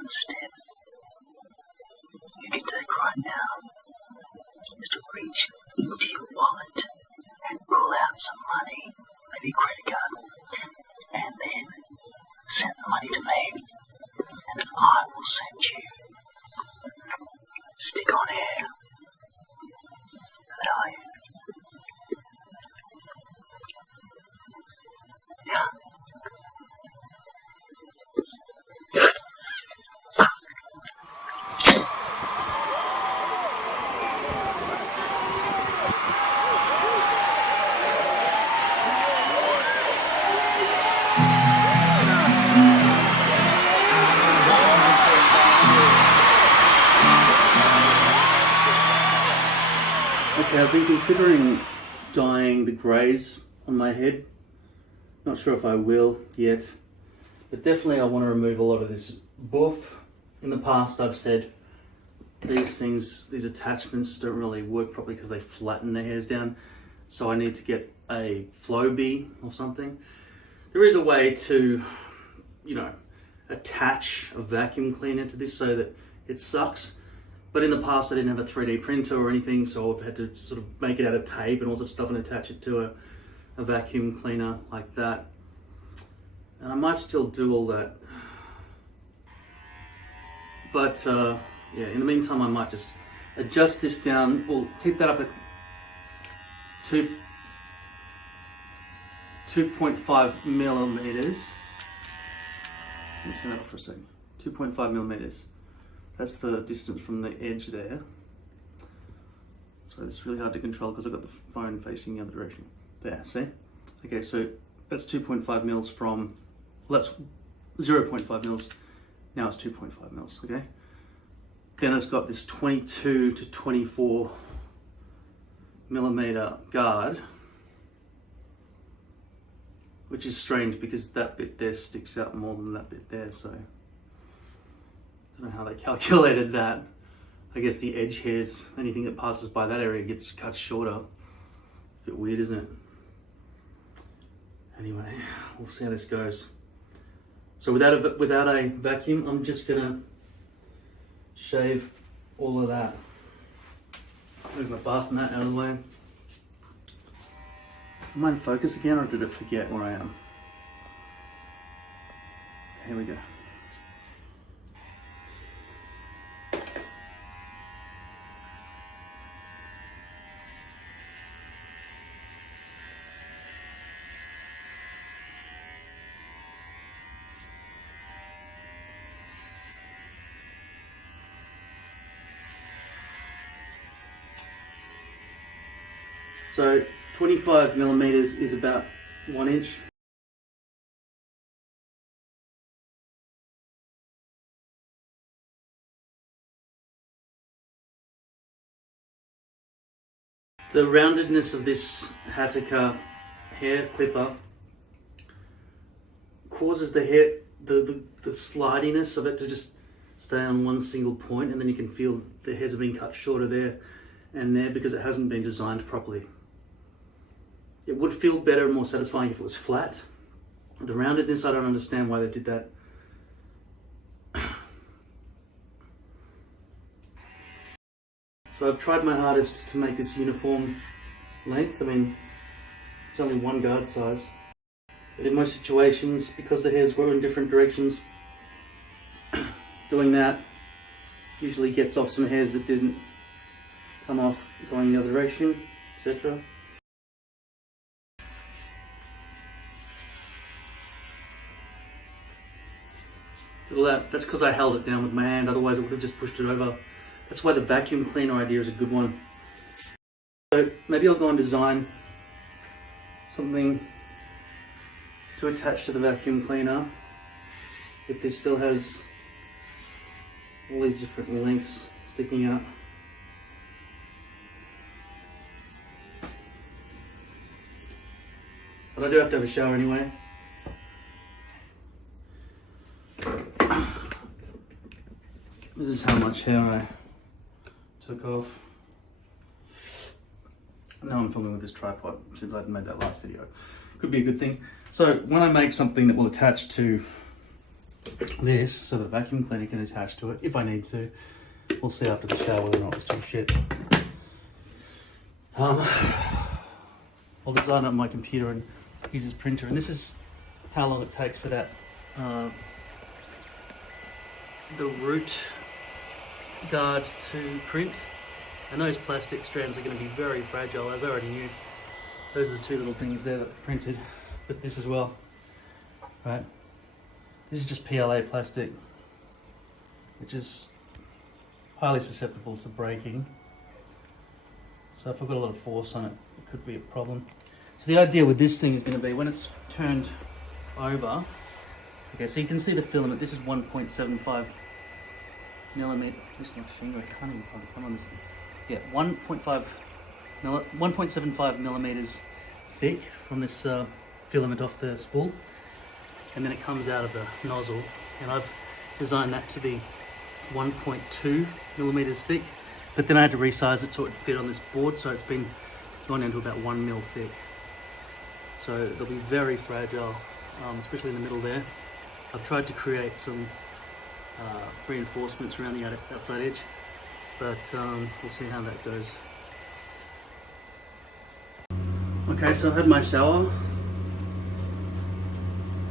one step you can take right now is to reach into your wallet and pull out some money, maybe credit card, and then send the money to me, and then I will send you Stick on Hair value. Yeah. Okay, I've been considering dyeing the greys on my head. Not sure if I will yet, but definitely I want to remove a lot of this buff. In the past I've said these attachments don't really work properly because they flatten the hairs down, so I need to get a flow bee or something. There is a way to, attach a vacuum cleaner to this so that it sucks. But in the past I didn't have a 3D printer or anything, so I've had to sort of make it out of tape and all sorts of stuff and attach it to a vacuum cleaner like that. And I might still do all that. But yeah, in the meantime I might just adjust this down. We'll keep that up at 2.5 millimeters. Let me turn that off for a second. 2.5 millimeters. That's the distance from the edge there. Sorry, it's really hard to control because I've got the phone facing the other direction. There, see? Okay, so that's 2.5 mils from, well, that's 0.5 mils. Now it's 2.5 mils, okay? Then it's got this 22 to 24 millimeter guard, which is strange because that bit there sticks out more than that bit there, so I don't know how they calculated that. I guess the edge hairs, anything that passes by that area gets cut shorter. A bit weird, isn't it? Anyway, we'll see how this goes. So without a vacuum, I'm just gonna shave all of that. Move my bath mat out of the way. Am I in focus again, or did it forget where I am? Here we go. So 25 millimeters is about 1 inch. The roundedness of this Hataka hair clipper causes the hair, the slidiness of it to just stay on one single point, and then you can feel the hairs have been cut shorter there and there because it hasn't been designed properly. It would feel better and more satisfying if it was flat. The roundedness, I don't understand why they did that. So I've tried my hardest to make this uniform length. I mean, it's only one guard size. But in most situations, because the hairs grow in different directions, doing that usually gets off some hairs that didn't come off going the other direction, etc. That's because I held it down with my hand, otherwise I would have just pushed it over. That's why the vacuum cleaner idea is a good one. So maybe I'll go and design something to attach to the vacuum cleaner if this still has all these different lengths sticking out. But I do have to have a shower anyway. This is how much hair I took off. Now I'm filming with this tripod since I made that last video. Could be a good thing. So when I make something that will attach to this so the vacuum cleaner can attach to it if I need to. We'll see after the shower whether or not it's too shit. I'll design it on my computer and use this printer, and this is how long it takes for that the root guard to print. And those plastic strands are going to be very fragile, as I already knew. Those are the two little things there that are printed, but this as well, right? This is just PLA plastic, which is highly susceptible to breaking. So if I've got a lot of force on it, it could be a problem. So the idea with this thing is going to be when it's turned over, okay, so you can see the filament. This is 1.75 millimeter. This my finger, I can't even find it. Come on, this. Yeah, 1.75 millimeters thick from this filament off the spool, and then it comes out of the nozzle. And I've designed that to be 1.2 millimeters thick, but then I had to resize it so it would fit on this board, so it's been gone down to about 1 mil thick. So they'll be very fragile, especially in the middle there. I've tried to create some reinforcements around the outside edge, but we'll see how that goes. Okay, so I've had my shower.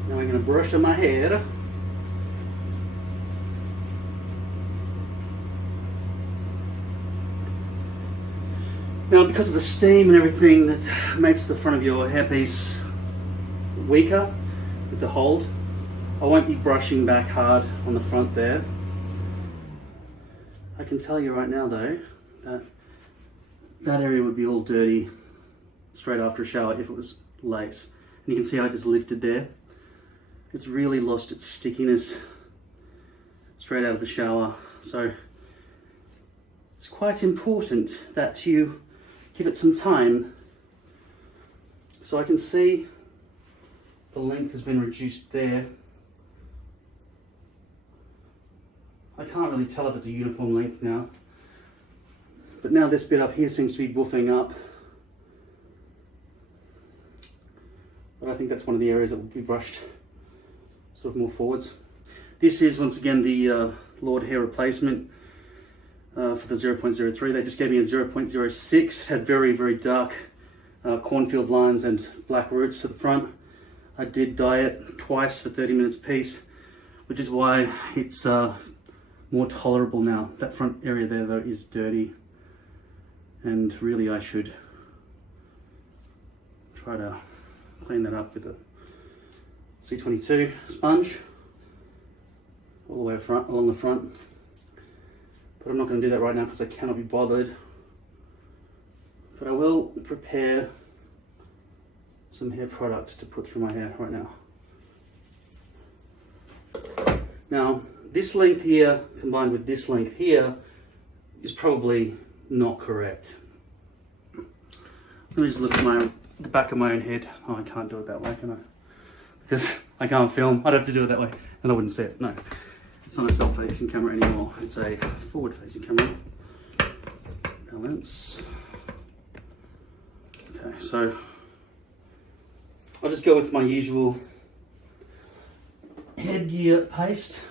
Now I'm going to brush on my hair. Now, because of the steam and everything that makes the front of your hairpiece weaker with the hold, I won't be brushing back hard on the front there. I can tell you right now though, that that area would be all dirty straight after a shower if it was lace. And you can see I just lifted there. It's really lost its stickiness straight out of the shower. So it's quite important that you give it some time. So I can see the length has been reduced there. I can't really tell if it's a uniform length now. But now this bit up here seems to be buffing up. But I think that's one of the areas that will be brushed sort of more forwards. This is once again the LordHair replacement for the 0.03. They just gave me a 0.06. It had very, very dark cornfield lines and black roots to the front. I did dye it twice for 30 minutes a piece, which is why it's more tolerable now. That front area there though is dirty, and really I should try to clean that up with a C22 sponge all the way along the front. But I'm not going to do that right now because I cannot be bothered. But I will prepare some hair product to put through my hair right now. Now, this length here combined with this length here is probably not correct. Let me just look at the back of my own head. Oh, I can't do it that way, can I? Because I can't film. I'd have to do it that way and I wouldn't see it. No, it's not a self-facing camera anymore. It's a forward-facing camera. Balance. Okay, so I'll just go with my usual headgear paste.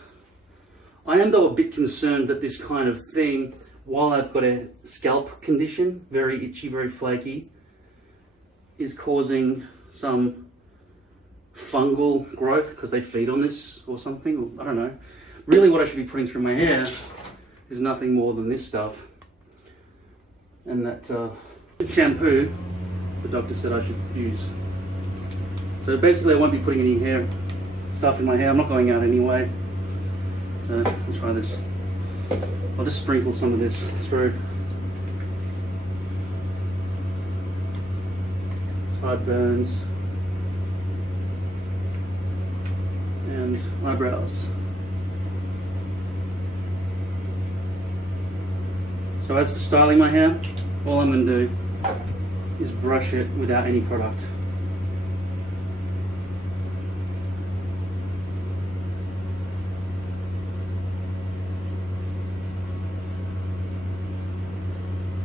I am though a bit concerned that this kind of thing, while I've got a scalp condition, very itchy, very flaky, is causing some fungal growth because they feed on this or something. I don't know. Really what I should be putting through my hair is nothing more than this stuff. And that shampoo the doctor said I should use. So basically I won't be putting any hair stuff in my hair. I'm not going out anyway. So we'll try this. I'll just sprinkle some of this through. Sideburns and eyebrows. So as for styling my hair, all I'm going to do is brush it without any product.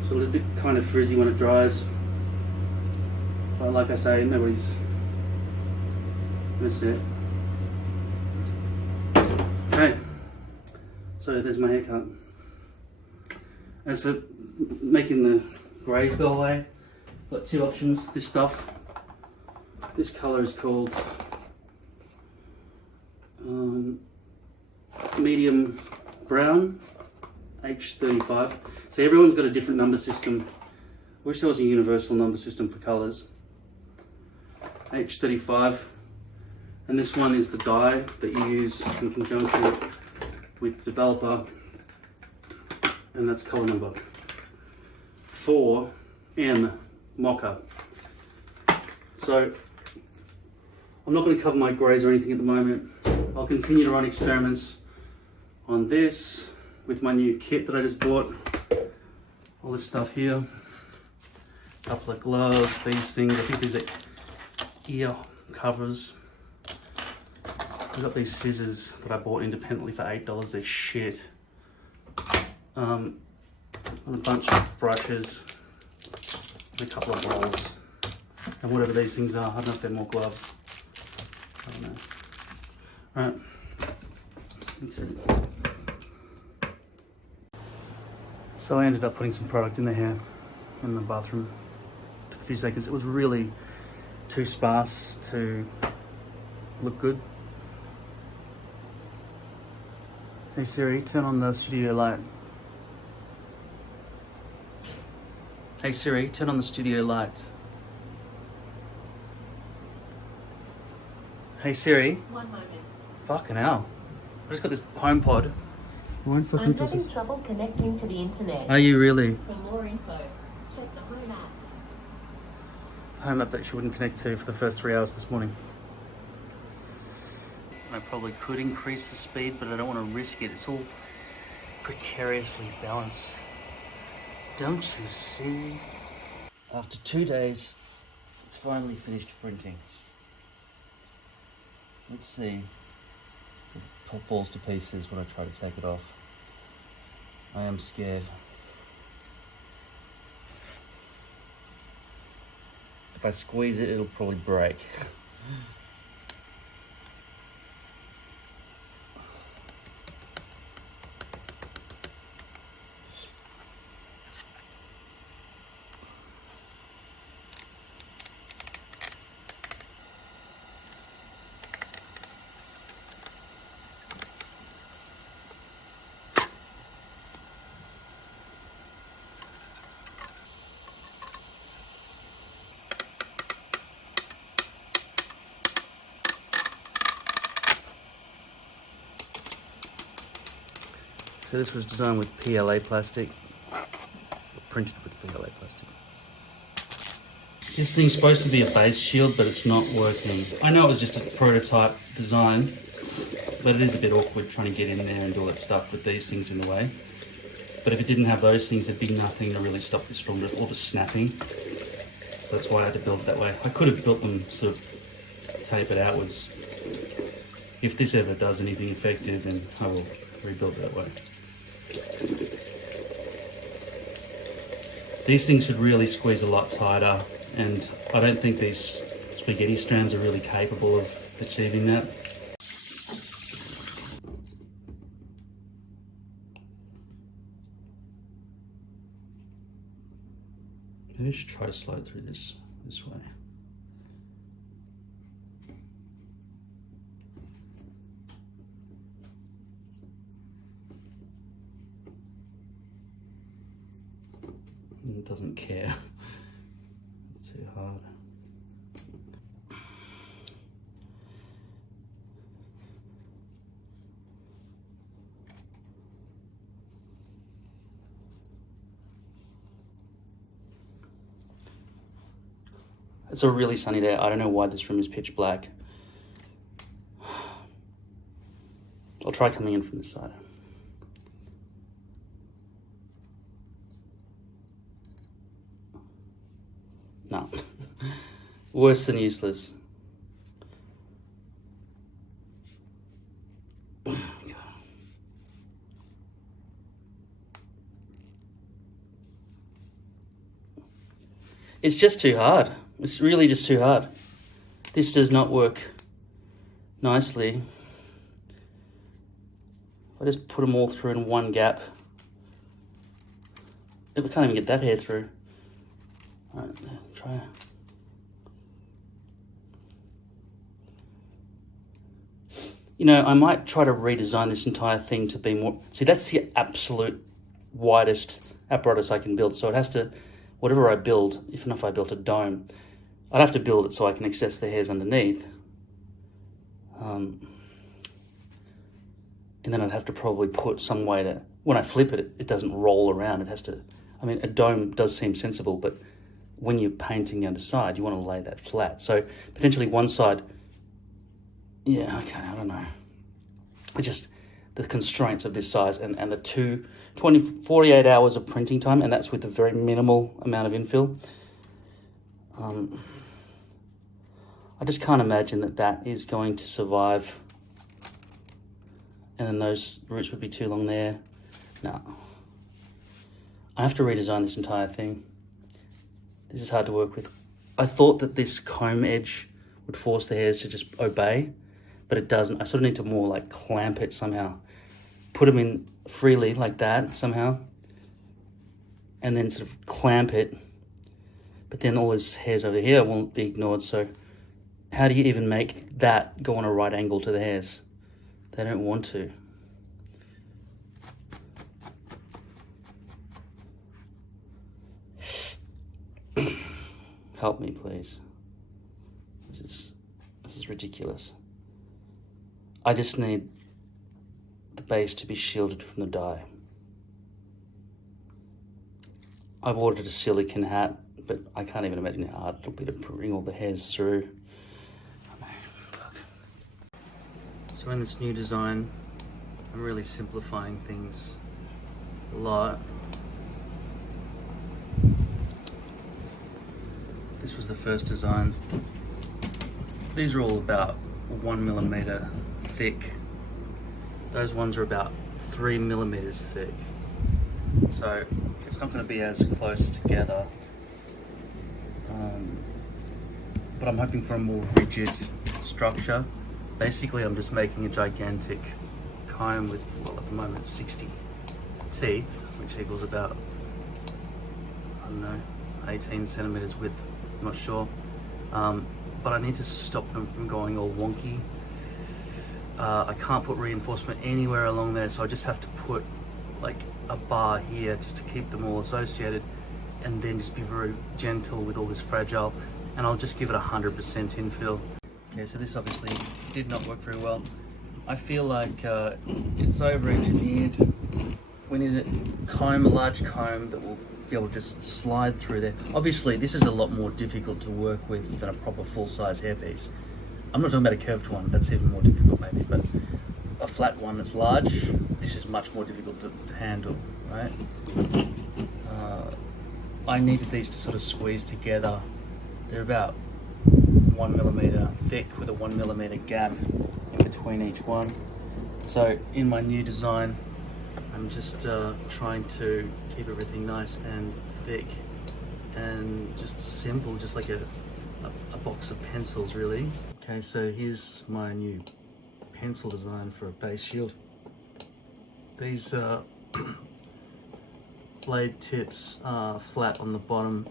So it's a bit kind of frizzy when it dries, but like I say, nobody's gonna see it. So there's my haircut. As for making the greys go away, got two options. This stuff, this colour is called medium brown, H35. So everyone's got a different number system. I wish there was a universal number system for colours. H35, and this one is the dye that you use in conjunction with the developer, and that's colour number 4M Mocha. So I'm not going to cover my greys or anything at the moment. I'll continue to run experiments on this with my new kit that I just bought. All this stuff here, a couple of gloves, these things. I think these are ear covers. I've got these scissors that I bought independently for $8. They're shit. And a bunch of brushes, and a couple of rolls, and whatever these things are. I don't know if they're more gloves. I don't know. Right. That's it. So I ended up putting some product in the hair in the bathroom. Took a few seconds. It was really too sparse to look good. Hey Siri, turn on the studio light. Hey Siri, turn on the studio light. Hey Siri. 1 moment. Fucking hell. I just got this HomePod. I'm having trouble connecting to the internet. Are you really? For more info, check the Home app. Home app that she wouldn't connect to for the first 3 hours this morning. I probably could increase the speed, but I don't want to risk it. It's all precariously balanced. Don't you see? After 2 days, it's finally finished printing. Let's see. It falls to pieces when I try to take it off. I am scared. If I squeeze it, it'll probably break. So this was designed with PLA plastic, printed with PLA plastic. This thing's supposed to be a base shield, but it's not working. I know it was just a prototype design, but it is a bit awkward trying to get in there and do all that stuff with these things in the way. But if it didn't have those things, there'd be nothing to really stop this from all the snapping. So that's why I had to build it that way. I could have built them sort of tapered outwards. If this ever does anything effective, then I will rebuild it that way. These things should really squeeze a lot tighter, and I don't think these spaghetti strands are really capable of achieving that. Maybe I should try to slide through this way. It doesn't care. It's too hard. It's a really sunny day. I don't know why this room is pitch black. I'll try coming in from this side. No. Worse than useless. It's just too hard. It's really just too hard. This does not work nicely. If I just put them all through in one gap, we can't even get that hair through. All right, try. You know, I might try to redesign this entire thing to be more... See, that's the absolute widest apparatus I can build. So it has to, whatever I build, even if I built a dome, I'd have to build it so I can access the hairs underneath. And then I'd have to probably put some way to... When I flip it, it doesn't roll around. It has to... I mean, a dome does seem sensible, but when you're painting the underside, you want to lay that flat. So potentially one side... Yeah, okay, I don't know. It's just the constraints of this size and the 48 hours of printing time, and that's with a very minimal amount of infill. I just can't imagine that is going to survive. And then those roots would be too long there. No. I have to redesign this entire thing. This is hard to work with. I thought that this comb edge would force the hairs to just obey, but it doesn't. I sort of need to more like clamp it somehow. Put them in freely like that somehow, and then sort of clamp it. But then all those hairs over here won't be ignored. So how do you even make that go on a right angle to the hairs? They don't want to. Help me, please. This is ridiculous. I just need the base to be shielded from the dye. I've ordered a silicone hat, but I can't even imagine how hard it'll be to bring all the hairs through. So in this new design, I'm really simplifying things a lot. This was the first design. These are all about 1 millimeter thick. Those ones are about 3 millimeters thick. So it's not going to be as close together. But I'm hoping for a more rigid structure. Basically, I'm just making a gigantic comb with, well, at the moment, 60 teeth, which equals about, I don't know, 18 centimeters width. I'm not sure. But I need to stop them from going all wonky. I can't put reinforcement anywhere along there, so I just have to put like a bar here just to keep them all associated, and then just be very gentle with all this fragile, and I'll just give it 100% infill. Okay, so this obviously did not work very well. I feel like it's over-engineered. We need a large comb that will be able to just slide through there. Obviously, this is a lot more difficult to work with than a proper full-size hairpiece. I'm not talking about a curved one, that's even more difficult maybe, but a flat one that's large, this is much more difficult to handle, right? I needed these to sort of squeeze together. They're about 1 millimeter thick with a 1 millimeter gap in between each one. So in my new design, I'm just trying to keep everything nice and thick and just simple, just like a box of pencils really. Okay, so here's my new pencil design for a base shield. These blade tips are flat on the bottom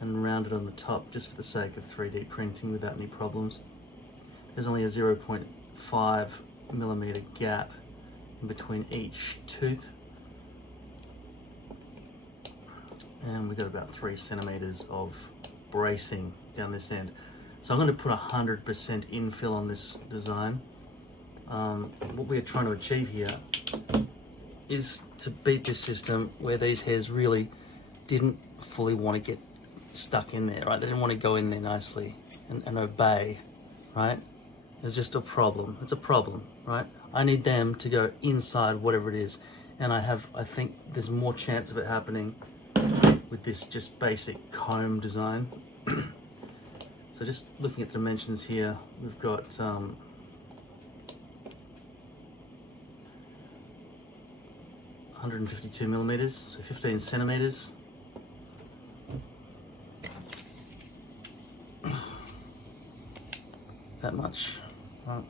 and rounded on the top, just for the sake of 3D printing without any problems. There's only a 0.5 millimeter gap in between each tooth, and we've got about 3 centimeters of bracing down this end. So I'm going to put 100% infill on this design. What we're trying to achieve here is to beat this system where these hairs really didn't fully want to get stuck in there, right? They didn't want to go in there nicely and obey, right? It's just a problem. It's a problem, right? I need them to go inside whatever it is, and I think there's more chance of it happening with this just basic comb design. So just looking at the dimensions here, we've got 152 millimeters, so 15 centimeters. That much. Right.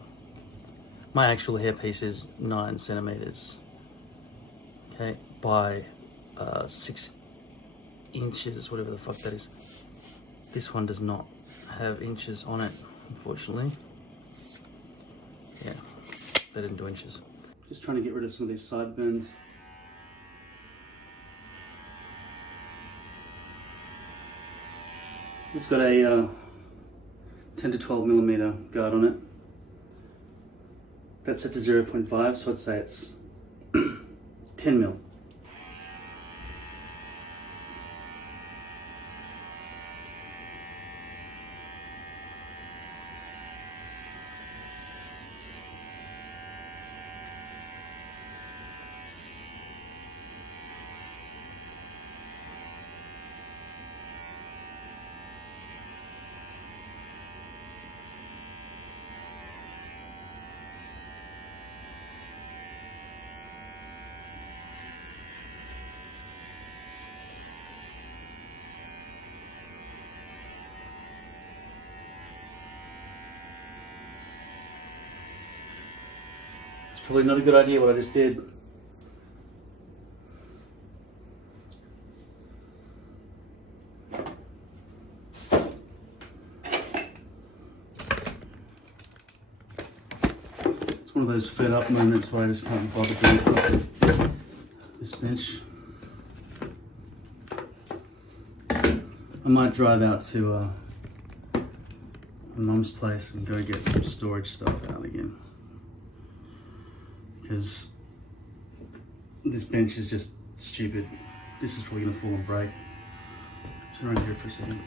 My actual hairpiece is 9 centimeters. Okay, by 6 inches, whatever the fuck that is. This one does not have inches on it, unfortunately. Yeah, they didn't do inches. Just trying to get rid of some of these sideburns. It's got a 10 to 12 millimeter guard on it. That's set to 0.5, so I'd say it's 10 mil. It's probably not a good idea what I just did. It's one of those fed up moments where I just can't be bothered doing this bench. I might drive out to my mum's place and go get some storage stuff out again. Because this bench is just stupid. This is probably gonna fall and break. Turn around here for a second.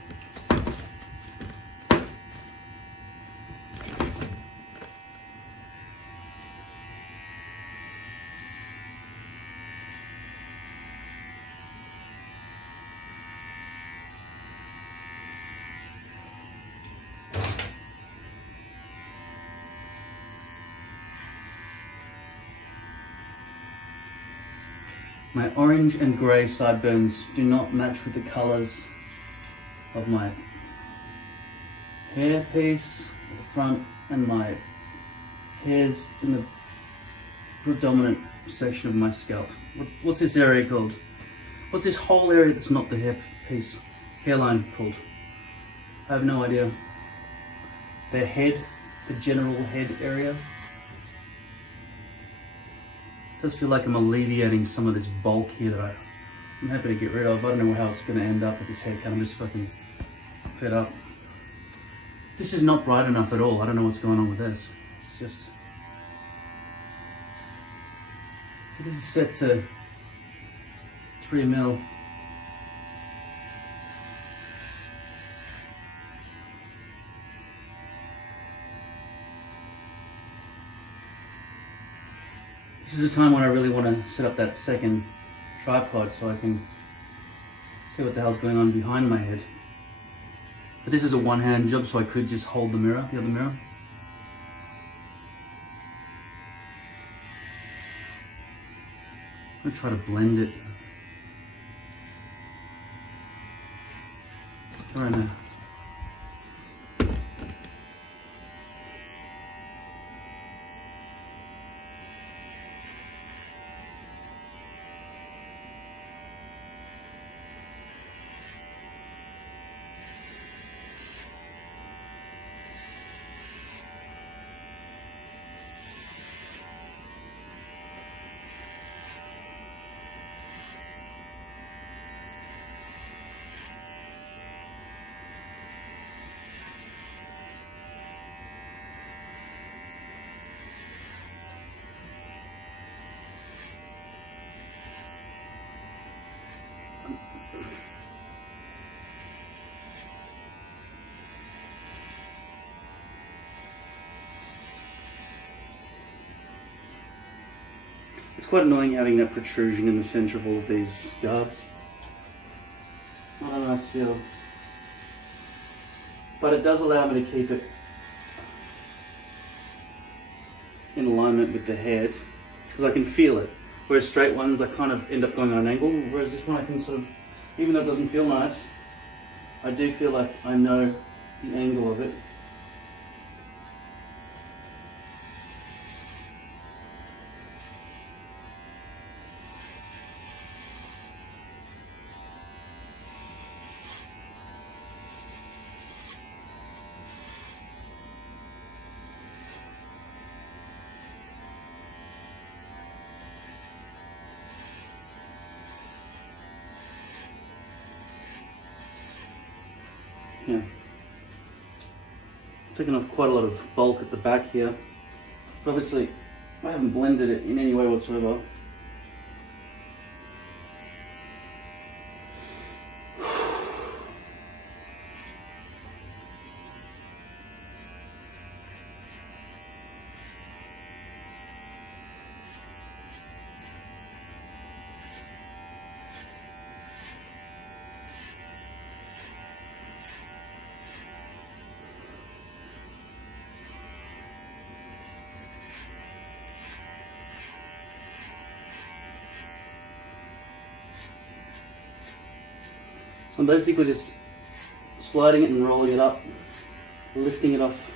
My orange and grey sideburns do not match with the colours of my hair piece at the front and my hairs in the predominant section of my scalp. What's this area called? What's this whole area that's not the hair piece, hairline called? I have no idea. The head, the general head area. It does feel like I'm alleviating some of this bulk here that I'm happy to get rid of. I don't know how it's going to end up with this haircut. I'm just fucking fed up. This is not bright enough at all. I don't know what's going on with this. It's just... So this is set to 3 mil. This is a time when I really want to set up that second tripod so I can see what the hell's going on behind my head. But this is a one-hand job, so I could just hold the mirror, the other mirror. I'm going to try to blend it. Around there. It's quite annoying having that protrusion in the center of all of these guards. Not a nice feel. But it does allow me to keep it in alignment with the head, because I can feel it. Whereas straight ones, I kind of end up going on an angle, whereas this one I can sort of, even though it doesn't feel nice, I do feel like I know the angle of it. Yeah. Taking off quite a lot of bulk at the back here. But obviously, I haven't blended it in any way whatsoever. So I'm basically just sliding it and rolling it up, lifting it off.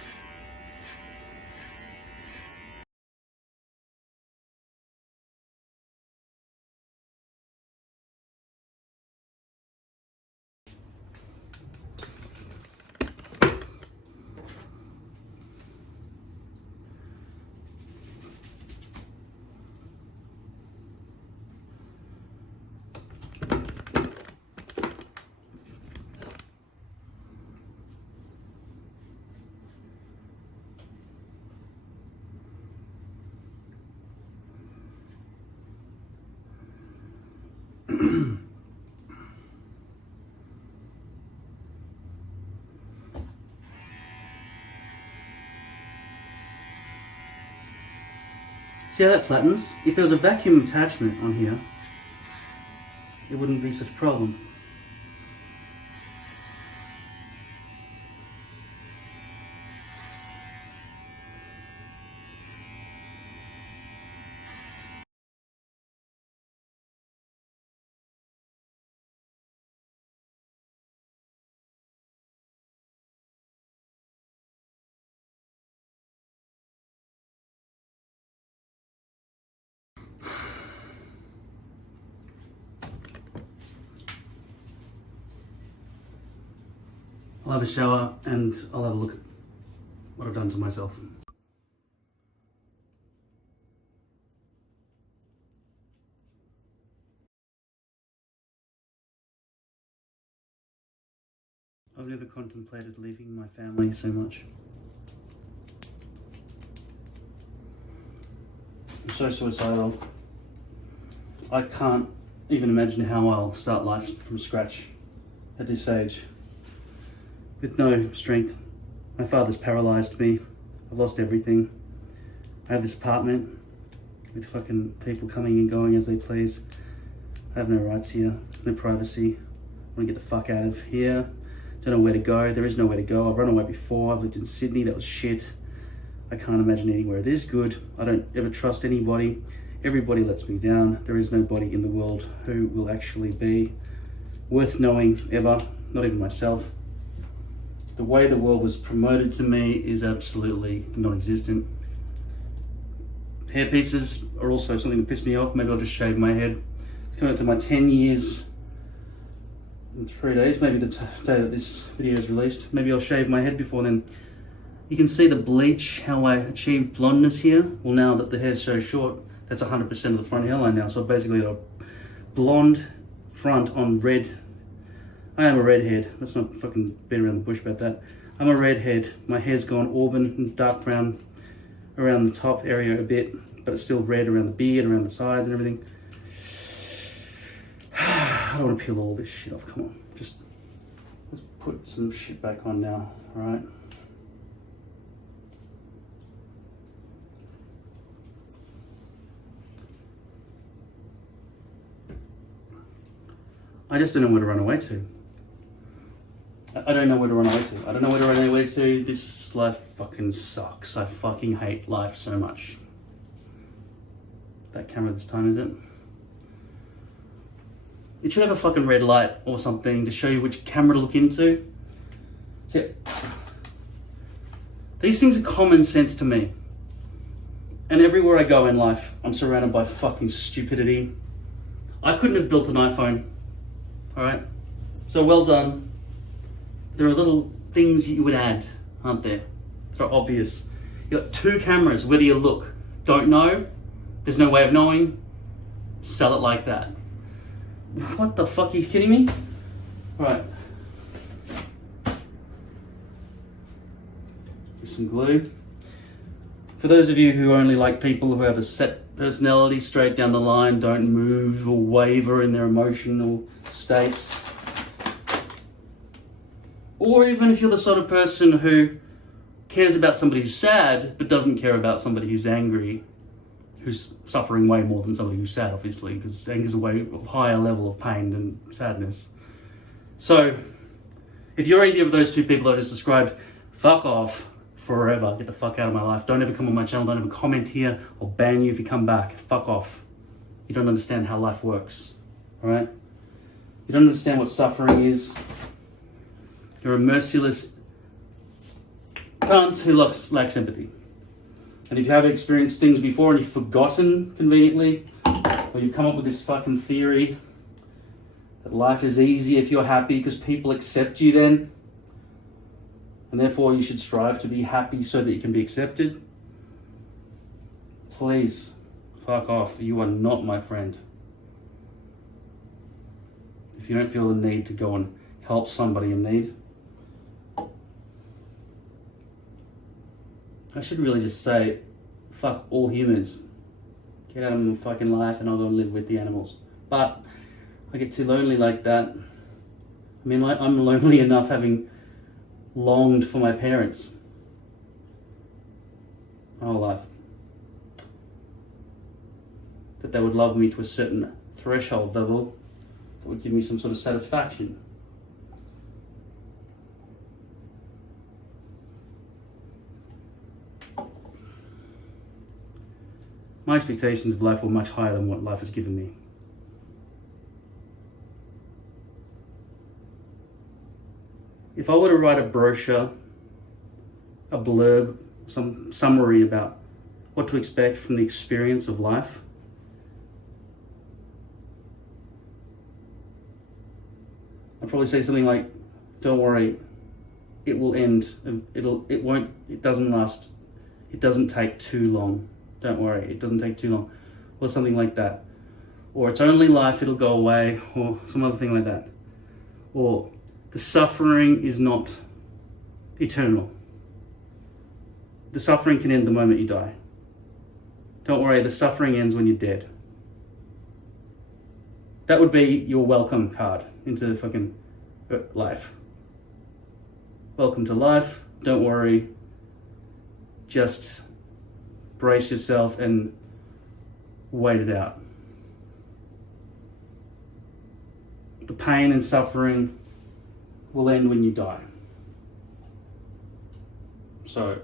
See how that flattens? If there was a vacuum attachment on here, it wouldn't be such a problem. I'll have a shower and I'll have a look at what I've done to myself. I've never contemplated leaving my family so much. I'm so suicidal. I can't even imagine how I'll start life from scratch at this age. With no strength. My father's paralysed me. I've lost everything. I have this apartment with fucking people coming and going as they please. I have no rights here, no privacy. I want to get the fuck out of here. Don't know where to go. There is nowhere to go. I've run away before. I've lived in Sydney. That was shit. I can't imagine anywhere that is good. I don't ever trust anybody. Everybody lets me down. There is nobody in the world who will actually be worth knowing ever. Not even myself. The way the world was promoted to me is absolutely non-existent. Hair pieces are also something that pissed me off. Maybe I'll just shave my head. It's coming up to my 10 years in 3 days, maybe the day that this video is released. Maybe I'll shave my head before then. You can see the bleach, how I achieved blondness here. Well, now that the hair's so short, that's 100% of the front hairline now. So I've basically got a blonde front on red. I am a redhead. Let's not fucking beat around the bush about that. I'm a redhead. My hair's gone auburn and dark brown around the top area a bit, but it's still red around the beard, around the sides and everything. I don't want to peel all this shit off. Come on. Just let's put some shit back on now, all right? I just don't know where to run away to. I don't know where to run away to. I don't know where to run away to. This life fucking sucks. I fucking hate life so much. That camera this time, is it? It should have a fucking red light or something to show you which camera to look into. See, these things are common sense to me. And everywhere I go in life, I'm surrounded by fucking stupidity. I couldn't have built an iPhone. Alright? So well done. There are little things you would add, aren't there? That are obvious. You've got 2 cameras. Where do you look? Don't know? There's no way of knowing? Sell it like that. What the fuck? Are you kidding me? Alright. There's some glue. For those of you who only like people who have a set personality straight down the line, don't move or waver in their emotional states, or even if you're the sort of person who cares about somebody who's sad but doesn't care about somebody who's angry, who's suffering way more than somebody who's sad, obviously, because anger is a way higher level of pain than sadness. So if you're either of those two people I just described, fuck off forever. Get the fuck out of my life. Don't ever come on my channel. Don't ever comment here. I'll ban you if you come back. Fuck off. You don't understand how life works. Alright? You don't understand what suffering is. You're a merciless cunt who lacks empathy. And if you have experienced things before and you've forgotten conveniently, or you've come up with this fucking theory that life is easy if you're happy because people accept you then, and therefore you should strive to be happy so that you can be accepted, please, fuck off. You are not my friend. If you don't feel the need to go and help somebody in need, I should really just say, fuck all humans. Get out of my fucking life and I'll go and live with the animals. But I get too lonely like that. I mean, like, I'm lonely enough having longed for my parents my whole life. That they would love me to a certain threshold level that would give me some sort of satisfaction. My expectations of life were much higher than what life has given me. If I were to write a brochure, a blurb, some summary about what to expect from the experience of life, I'd probably say something like, don't worry, it will end, it doesn't last, it doesn't take too long. Don't worry, it doesn't take too long. Or something like that. Or it's only life, it'll go away, or some other thing like that. Or the suffering is not eternal. The suffering can end the moment you die. Don't worry, the suffering ends when you're dead. That would be your welcome card into fucking life. Welcome to life, don't worry, just brace yourself and wait it out. The pain and suffering will end when you die. So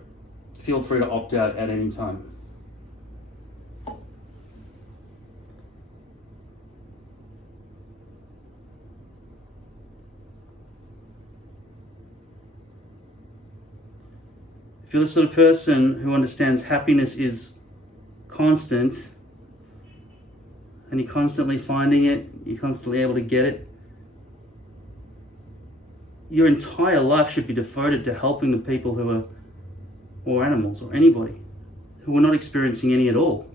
feel free to opt out at any time. If you're the sort of person who understands happiness is constant, and you're constantly finding it, you're constantly able to get it, your entire life should be devoted to helping the people who are, or animals, or anybody, who are not experiencing any at all.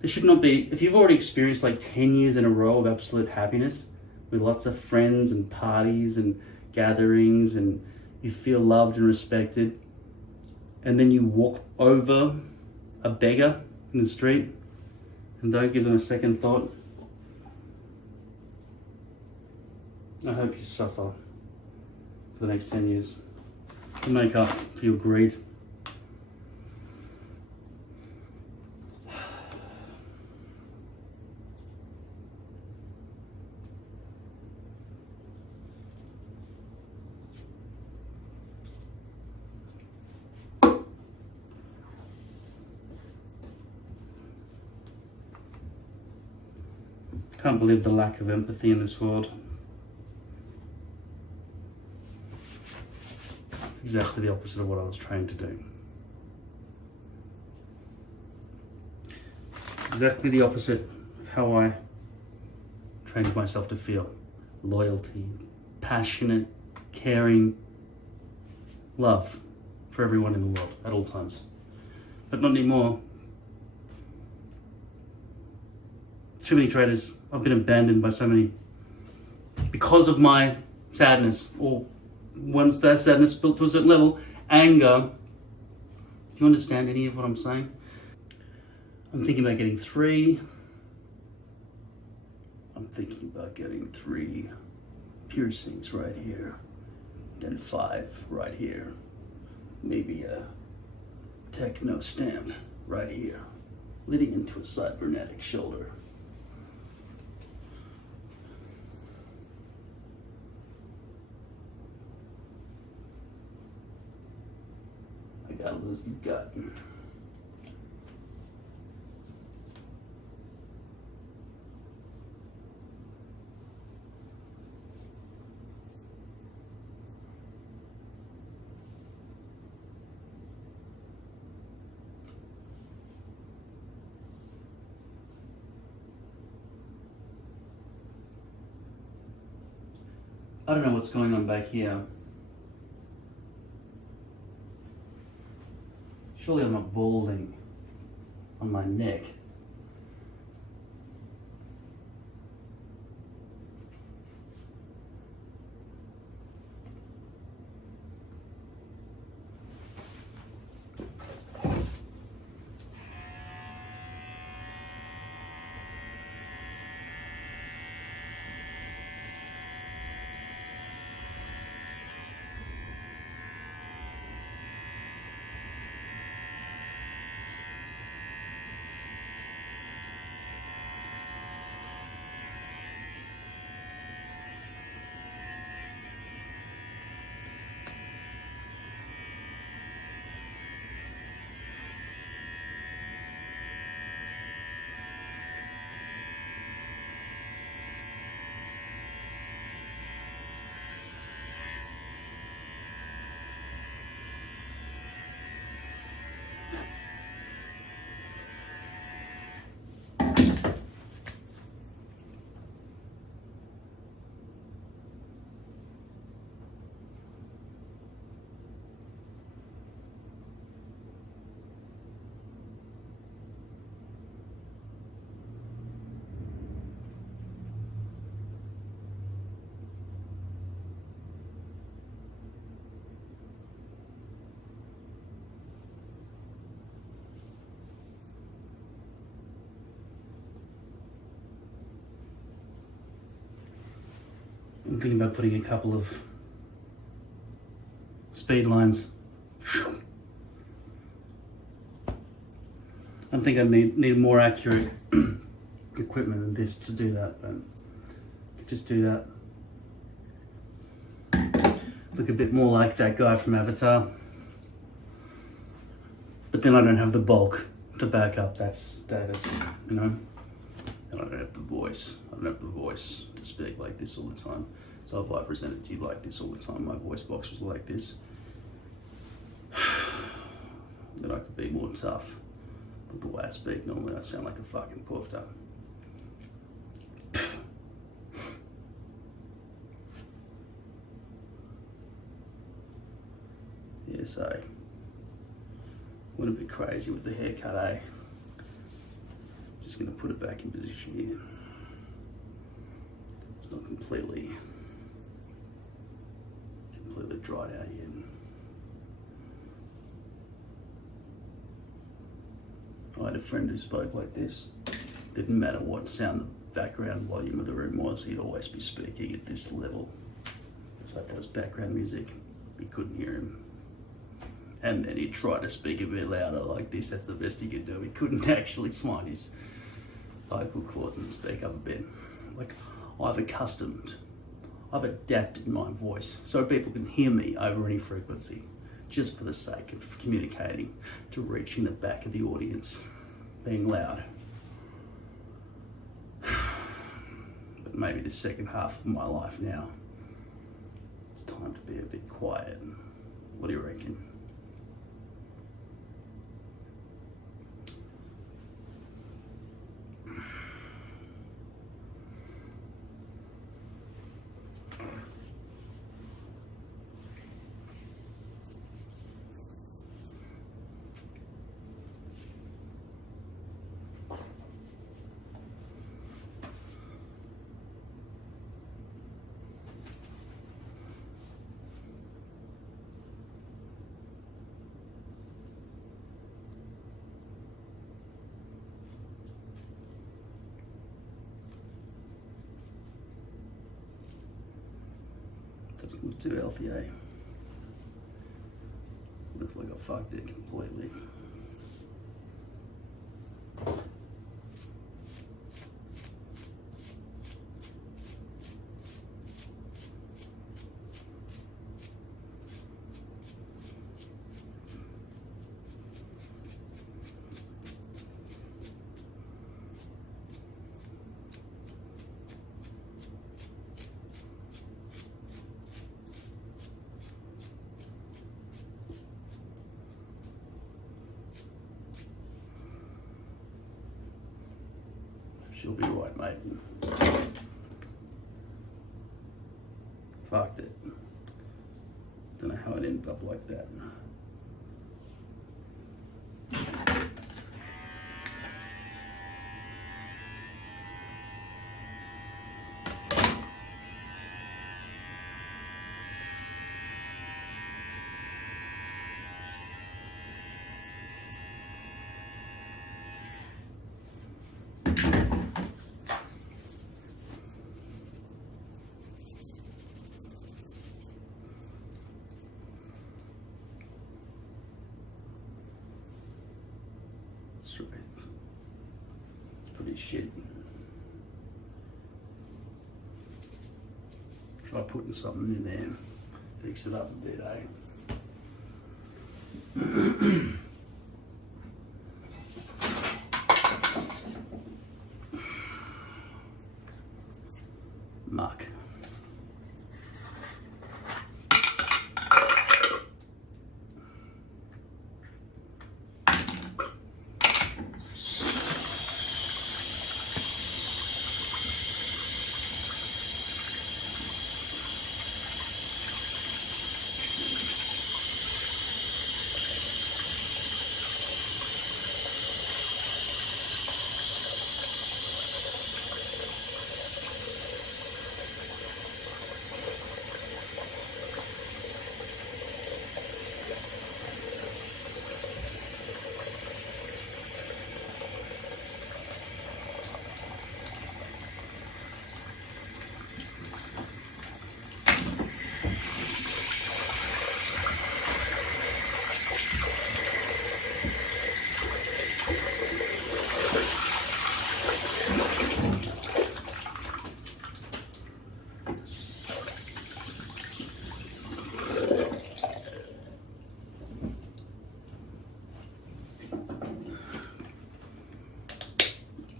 There should not be, if you've already experienced like 10 years in a row of absolute happiness, with lots of friends and parties and gatherings, and you feel loved and respected, and then you walk over a beggar in the street and don't give them a second thought, I hope you suffer for the next 10 years to make up for your greed. Can't believe the lack of empathy in this world. Exactly the opposite of what I was trained to do. Exactly the opposite of how I trained myself to feel. Loyalty, passionate, caring, love for everyone in the world at all times. But not anymore. Too many traitors. I've been abandoned by so many because of my sadness, or once that sadness built to a certain level, anger Do you understand any of what I'm saying? I'm thinking about getting 3. I'm thinking about getting 3 piercings right here, then 5 right here. Maybe a techno stamp right here, leading into a cybernetic shoulder. I gotta lose the gut. I don't know what's going on back here. Surely I'm not balding on my neck. I'm thinking about putting a couple of speed lines. I think I need more accurate equipment than this to do that, but I could just do that. Look a bit more like that guy from Avatar. But then I don't have the bulk to back up that status, you know? And I don't have the voice. I don't have the voice to speak like this all the time. So if I presented to you like this all the time, my voice box was like this, then I could be more tough. But the way I speak normally, I sound like a fucking puffed up. Yeah, so went a bit crazy with the haircut, eh? Just gonna put it back in position here. It's not completely dried out yet. I had a friend who spoke like this. Didn't matter what sound the background volume of the room was, he'd always be speaking at this level. So if that was background music, you couldn't hear him. And then he'd try to speak a bit louder like this, that's the best he could do. He couldn't actually find his vocal cords and speak up a bit. Like, I've adapted my voice so people can hear me over any frequency, just for the sake of communicating, to reaching the back of the audience, being loud. But maybe the second half of my life now, it's time to be a bit quiet. What do you reckon? Doesn't look too healthy, eh? Looks like I fucked it completely. She'll be right, mate. Fucked it. Don't know how it ended up like that. That's right. It's pretty shit. Try putting something in there, fix it up a bit, eh? Muck.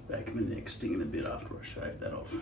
Back of my neck stinging a bit after I shave that off.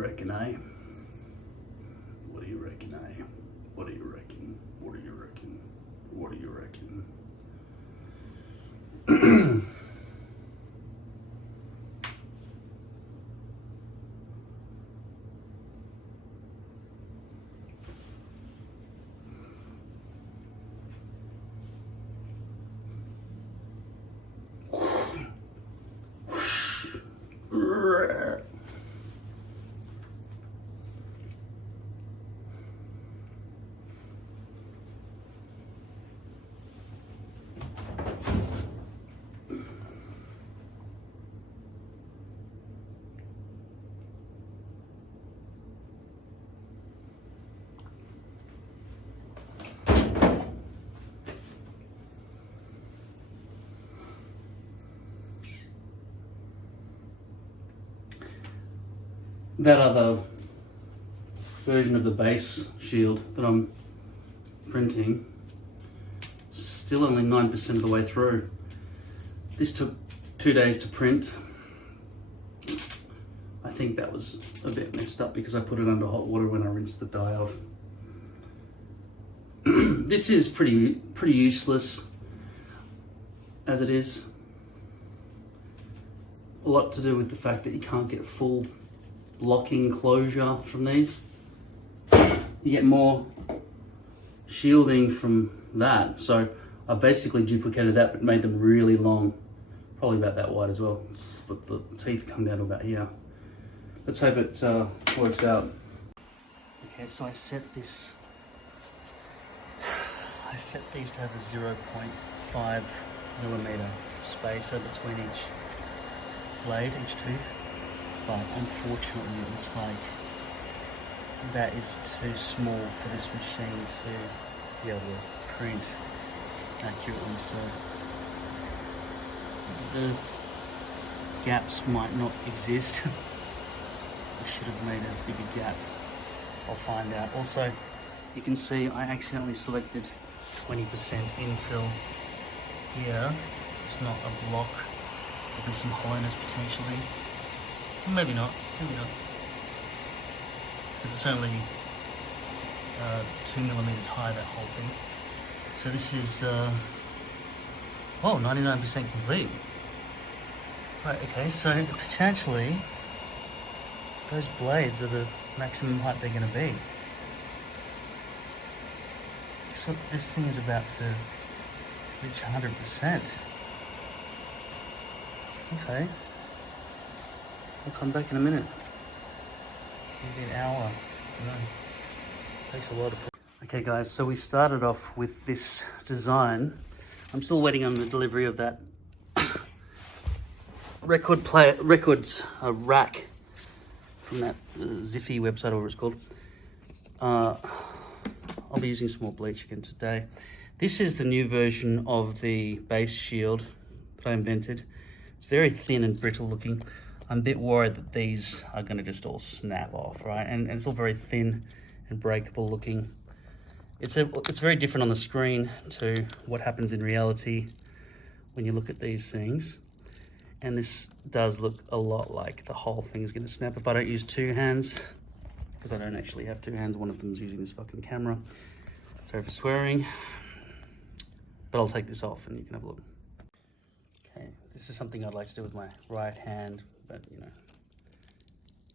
reckon, eh? What do you reckon, eh? What do you reckon? What do you reckon? What do you reckon? That other version of the base shield that I'm printing, still only 9% of the way through. This took 2 days to print. I think that was a bit messed up because I put it under hot water when I rinsed the dye off. This is pretty useless as it is. A lot to do with the fact that you can't get full locking closure from these. You get more shielding from that. So I basically duplicated that but made them really long. Probably about that wide as well. But the teeth come down to about here. Let's hope it works out. Okay, so I set these to have a 0.5 millimeter spacer between each blade, each tooth. But unfortunately it looks like that is too small for this machine to be able to print accurately, so the gaps might not exist. I should have made a bigger gap. I'll find out. Also, you can see I accidentally selected 20% infill here. It's not a block. There'll be some hollowness potentially. Maybe not, because it's only 2 millimeters high, that whole thing. So this is 99% complete. Right, okay, so potentially those blades are the maximum height they're going to be. So this thing is about to reach 100%. Okay. I'll come back in a minute. Maybe an hour. No. Takes a lot of. Okay guys, so we started off with this design. I'm still waiting on the delivery of that records rack from that Ziffy website, or whatever it's called. I'll be using some more bleach again today. This is the new version of the base shield that I invented. It's very thin and brittle looking. I'm a bit worried that these are going to just all snap off, right? And it's all very thin and breakable looking. It's very different on the screen to what happens in reality when you look at these things. And this does look a lot like the whole thing's going to snap if I don't use two hands, because I don't actually have two hands. One of them's using this fucking camera. Sorry for swearing. But I'll take this off and you can have a look. Okay, this is something I'd like to do with my right hand. But, you know,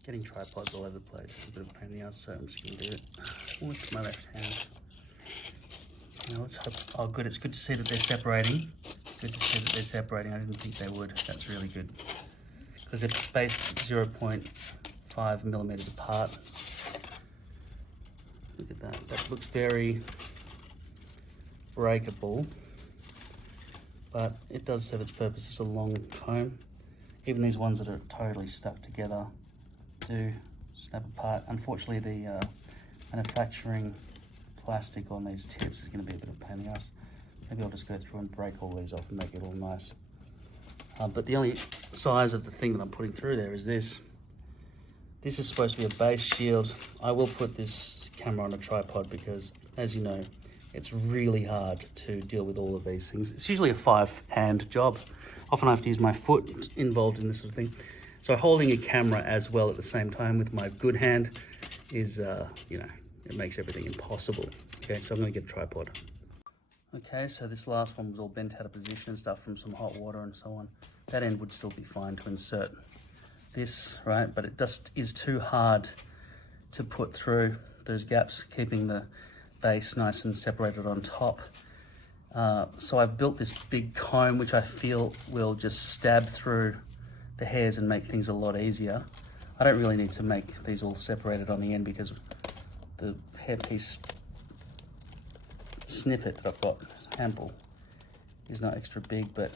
getting tripods all over the place is a bit of a pain in the ass, so I'm just going to do it with my left hand. Now let's hope. Oh, good. It's good to see that they're separating. Good to see that they're separating. I didn't think they would. That's really good. Because they're spaced 0.5 millimeters apart. Look at that. That looks very breakable. But it does serve its purpose as a long comb. Even these ones that are totally stuck together do snap apart. Unfortunately, the manufacturing plastic on these tips is going to be a bit of a pain in the ass. Maybe I'll just go through and break all these off and make it all nice. But the only size of the thing that I'm putting through there is this. This is supposed to be a base shield. I will put this camera on a tripod because, as you know, it's really hard to deal with all of these things. It's usually a 5-hand job. Often I have to use my foot involved in this sort of thing. So holding a camera as well at the same time with my good hand is, you know, it makes everything impossible. Okay, so I'm gonna get a tripod. Okay, so this last one was all bent out of position and stuff from some hot water and so on. That end would still be fine to insert this, right? But it just is too hard to put through those gaps, keeping the base nice and separated on top. So I've built this big comb, which I feel will just stab through the hairs and make things a lot easier. I don't really need to make these all separated on the end because the hairpiece snippet that I've got, ample, is not extra big, but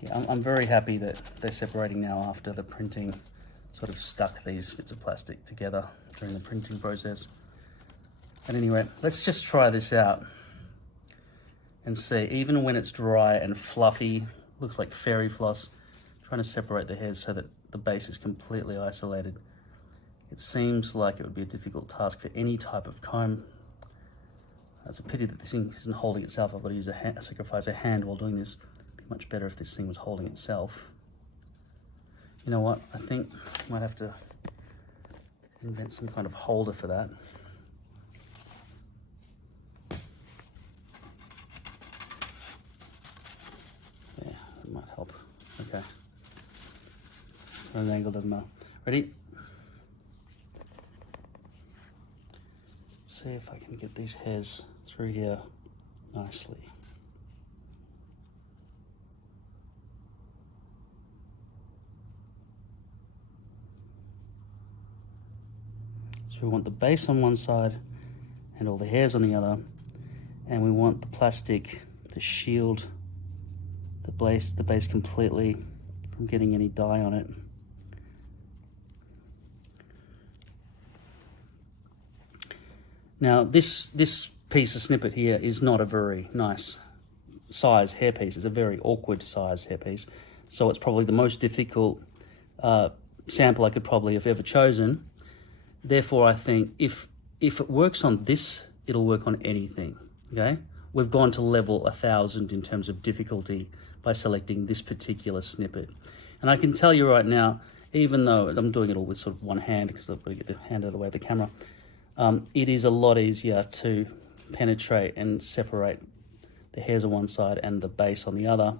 yeah, I'm very happy that they're separating now after the printing sort of stuck these bits of plastic together during the printing process. At any rate, let's just try this out and see, even when it's dry and fluffy, looks like fairy floss, trying to separate the hairs so that the base is completely isolated. It seems like it would be a difficult task for any type of comb. It's a pity that this thing isn't holding itself. I've got to use sacrifice a hand while doing this. It'd be much better if this thing was holding itself. You know what? I think I might have to invent some kind of holder for that. Yeah, that might help. Okay. The angle doesn't matter. Ready? See if I can get these hairs through here nicely. So we want the base on one side and all the hairs on the other, and we want the plastic to shield the base completely from getting any dye on it. Now this piece of snippet here is not a very nice size hairpiece. It's a very awkward size hairpiece. So it's probably the most difficult sample I could probably have ever chosen. Therefore, I think if it works on this, it'll work on anything, okay? We've gone to level 1000 in terms of difficulty by selecting this particular snippet. And I can tell you right now, even though I'm doing it all with sort of one hand because I've got to get the hand out of the way of the camera, it is a lot easier to penetrate and separate the hairs on one side and the base on the other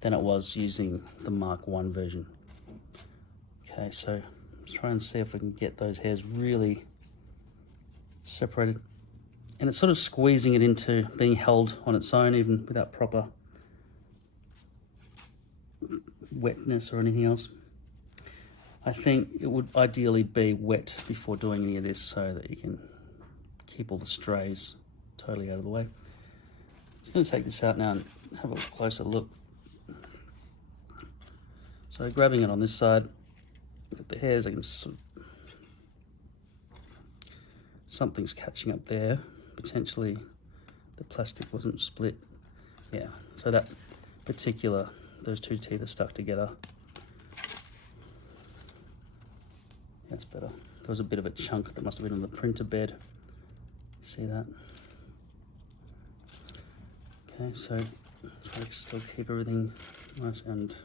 than it was using the Mark I version. Okay, so let's try and see if we can get those hairs really separated. And it's sort of squeezing it into being held on its own, even without proper wetness or anything else. I think it would ideally be wet before doing any of this so that you can keep all the strays totally out of the way. I'm just going to take this out now and have a closer look. So grabbing it on this side, got the hairs, I can sort of, something's catching up there. Potentially the plastic wasn't split. Yeah, so that particular, those two teeth are stuck together. That's better. There was a bit of a chunk that must have been on the printer bed. See that? Okay, so try to still keep everything nice and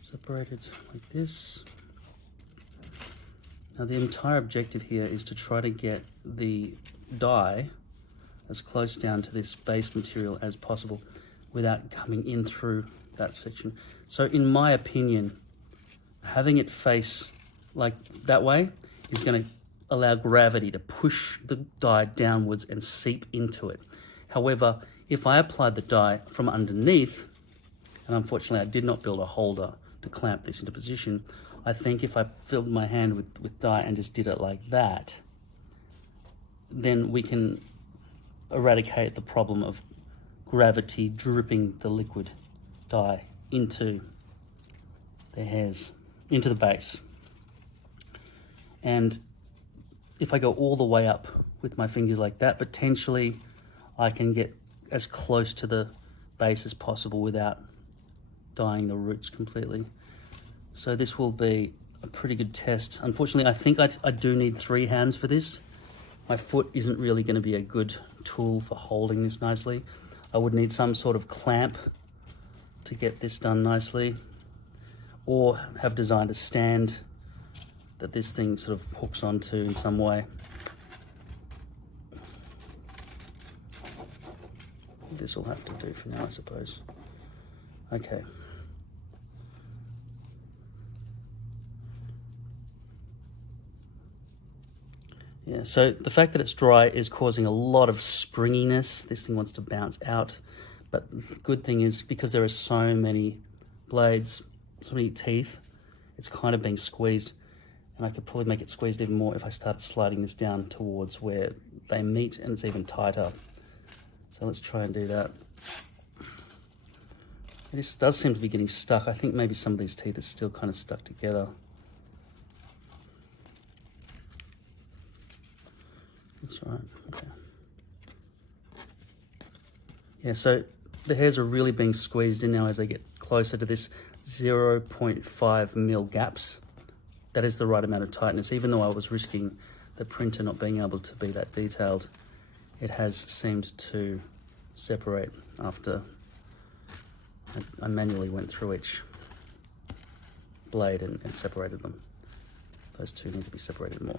separated like this. Now the entire objective here is to try to get the dye as close down to this base material as possible without coming in through that section. So in my opinion, having it face like that way is going to allow gravity to push the dye downwards and seep into it. However, if I applied the dye from underneath, and unfortunately I did not build a holder to clamp this into position, I think if I filled my hand with dye and just did it like that, then we can eradicate the problem of gravity dripping the liquid dye into the hairs, into the base. And if I go all the way up with my fingers like that, potentially I can get as close to the base as possible without dyeing the roots completely. So this will be a pretty good test. Unfortunately, I think I do need 3 hands for this. My foot isn't really going to be a good tool for holding this nicely. I would need some sort of clamp to get this done nicely. or have designed a stand that this thing sort of hooks onto in some way. This will have to do for now, I suppose. Okay. Yeah, so the fact that it's dry is causing a lot of springiness. This thing wants to bounce out. But the good thing is, because there are so many blades, so many teeth, it's kind of being squeezed. And I could probably make it squeezed even more if I started sliding this down towards where they meet, and it's even tighter. So let's try and do that. This does seem to be getting stuck. I think maybe some of these teeth are still kind of stuck together. That's right, okay. Yeah, so the hairs are really being squeezed in now as they get closer to this 0.5 mil gaps. That is the right amount of tightness. Even though I was risking the printer not being able to be that detailed, it has seemed to separate after I manually went through each blade and separated them. Those two need to be separated more.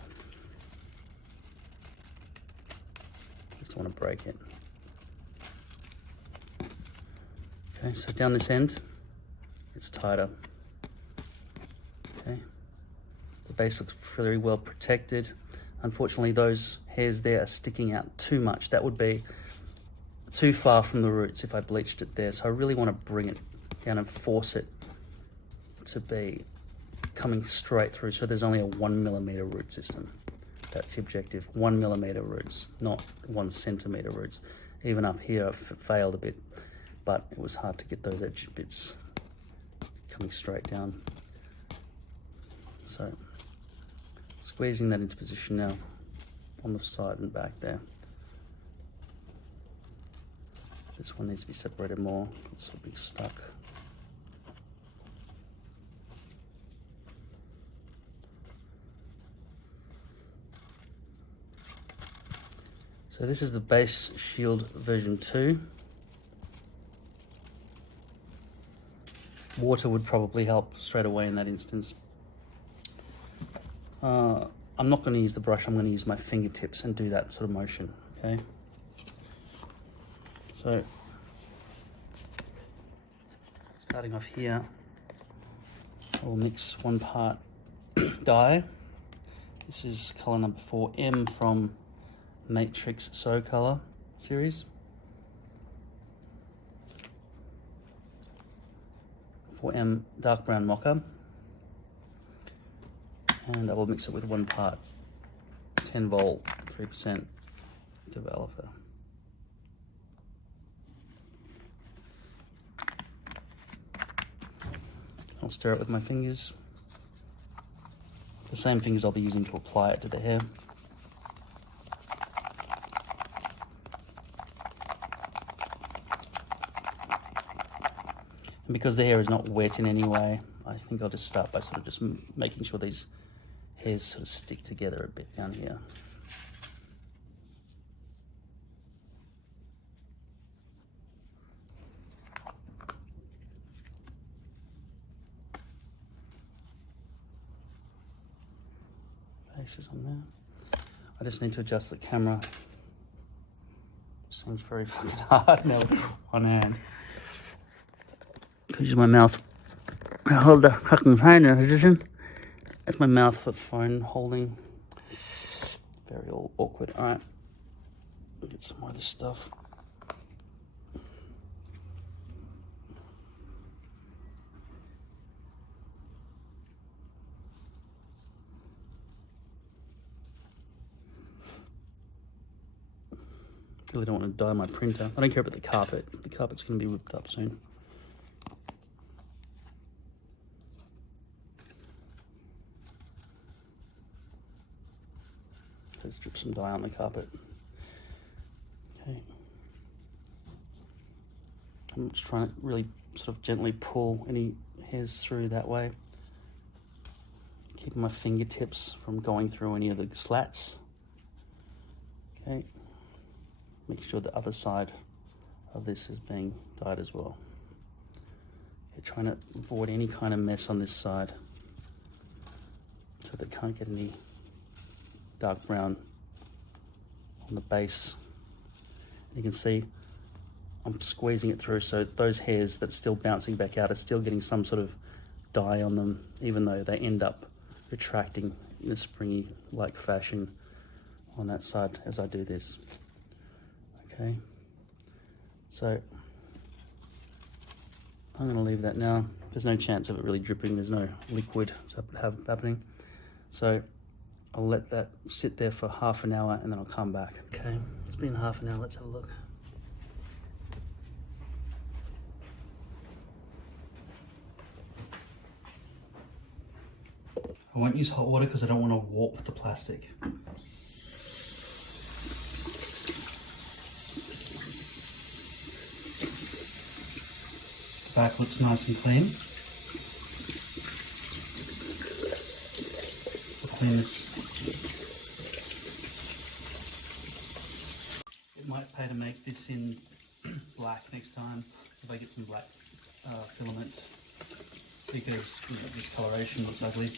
Just want to break it. Okay, so down this end, it's tighter. Okay, the base looks very well protected. Unfortunately, those hairs there are sticking out too much. That would be too far from the roots if I bleached it there. So I really want to bring it down and force it to be coming straight through. So there's only a 1 millimeter root system. That's the objective, 1 millimeter roots, not 1 centimeter roots. Even up here, I've failed a bit, but it was hard to get those edge bits coming straight down. So squeezing that into position now on the side and back there. This one needs to be separated more. It's a bit stuck. So this is the base shield version 2. Water would probably help straight away in that instance. I'm not going to use the brush, I'm going to use my fingertips and do that sort of motion, okay? So, starting off here, I'll mix 1 part dye. This is color number 4M from Matrix So Color series. 4M dark brown mocha. And I will mix it with 1 part 10 volt 3% developer. I'll stir it with my fingers. The same fingers I'll be using to apply it to the hair. And because the hair is not wet in any way, I think I'll just start by sort of just making sure these hairs sort of stick together a bit down here. Faces on there. I just need to adjust the camera. Seems very fucking hard now with one hand. Use my mouth. I hold the fucking phone in a position. That's my mouth for phone holding. Very awkward. Alright. Get some more of this stuff. Really don't want to dye my printer. I don't care about the carpet. The carpet's going to be whipped up soon. Let's drip some dye on the carpet. Okay. I'm just trying to really sort of gently pull any hairs through that way. Keeping my fingertips from going through any of the slats. Okay. Make sure the other side of this is being dyed as well. trying to avoid any kind of mess on this side so they can't get any dark brown on the base. You can see I'm squeezing it through, so those hairs that are still bouncing back out are still getting some sort of dye on them, even though they end up retracting in a springy like fashion on that side as I do this. Okay, so I'm going to leave that now. There's no chance of it really dripping, there's no liquid happening, so I'll let that sit there for half an hour and then I'll come back. Okay, it's been half an hour, let's have a look. I won't use hot water because I don't want to warp the plastic. The back looks nice and clean. I'll clean this. It might pay to make this in black next time if I get some black filament, because this coloration looks ugly.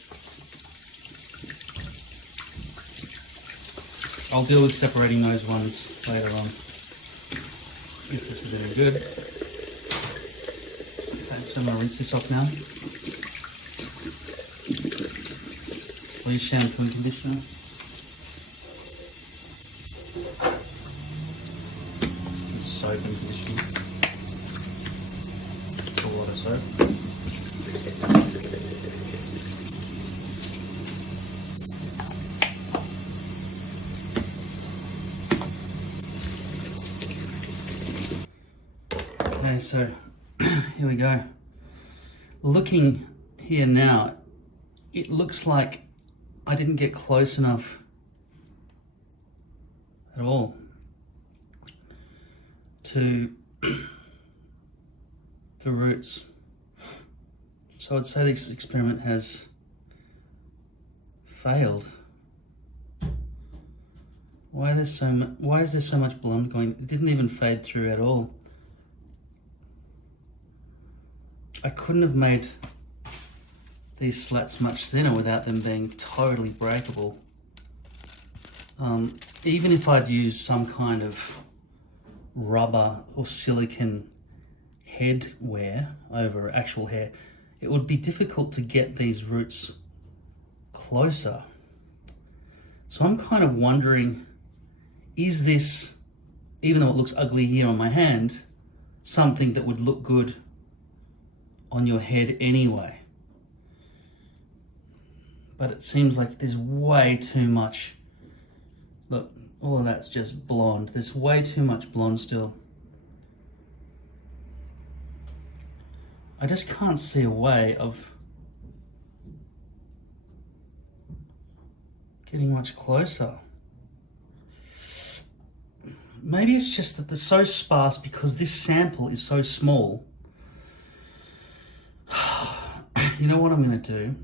I'll deal with separating those ones later on if this is any good. Okay, so I'm going to rinse this off now. Please shampoo and conditioner. And soap and conditioner. A lot of soap. Okay, so here we go. Looking here now, it looks like I didn't get close enough at all to the roots. So I'd say this experiment has failed. Why is there so much blonde going? It didn't even fade through at all. I couldn't have made these slats much thinner without them being totally breakable. Even if I'd used some kind of rubber or silicone head wear over actual hair, it would be difficult to get these roots closer. So I'm kind of wondering, is this, even though it looks ugly here on my hand, something that would look good on your head anyway? But it seems like there's way too much. Look, all of that's just blonde. There's way too much blonde still. I just can't see a way of getting much closer. Maybe it's just that they're so sparse because this sample is so small. You know what I'm going to do?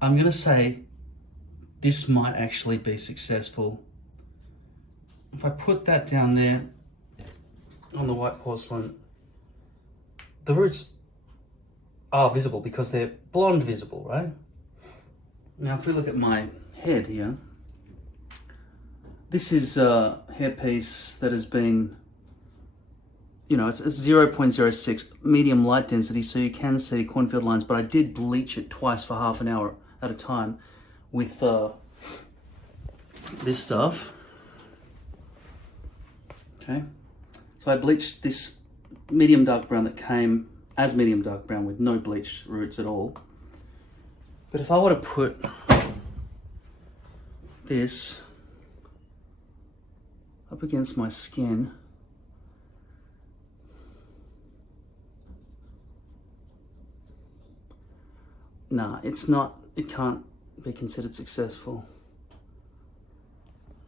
I'm going to say this might actually be successful. If I put that down there on the white porcelain, the roots are visible because they're blonde visible, right? Now if we look at my head here, this is a hairpiece that has been, you know, it's 0.06 medium light density, so you can see cornfield lines, but I did bleach it twice for half an hour at a time with this stuff. Okay, so I bleached this medium dark brown that came as medium dark brown with no bleached roots at all. But if I were to put this up against my skin, nah, it's not, it can't be considered successful.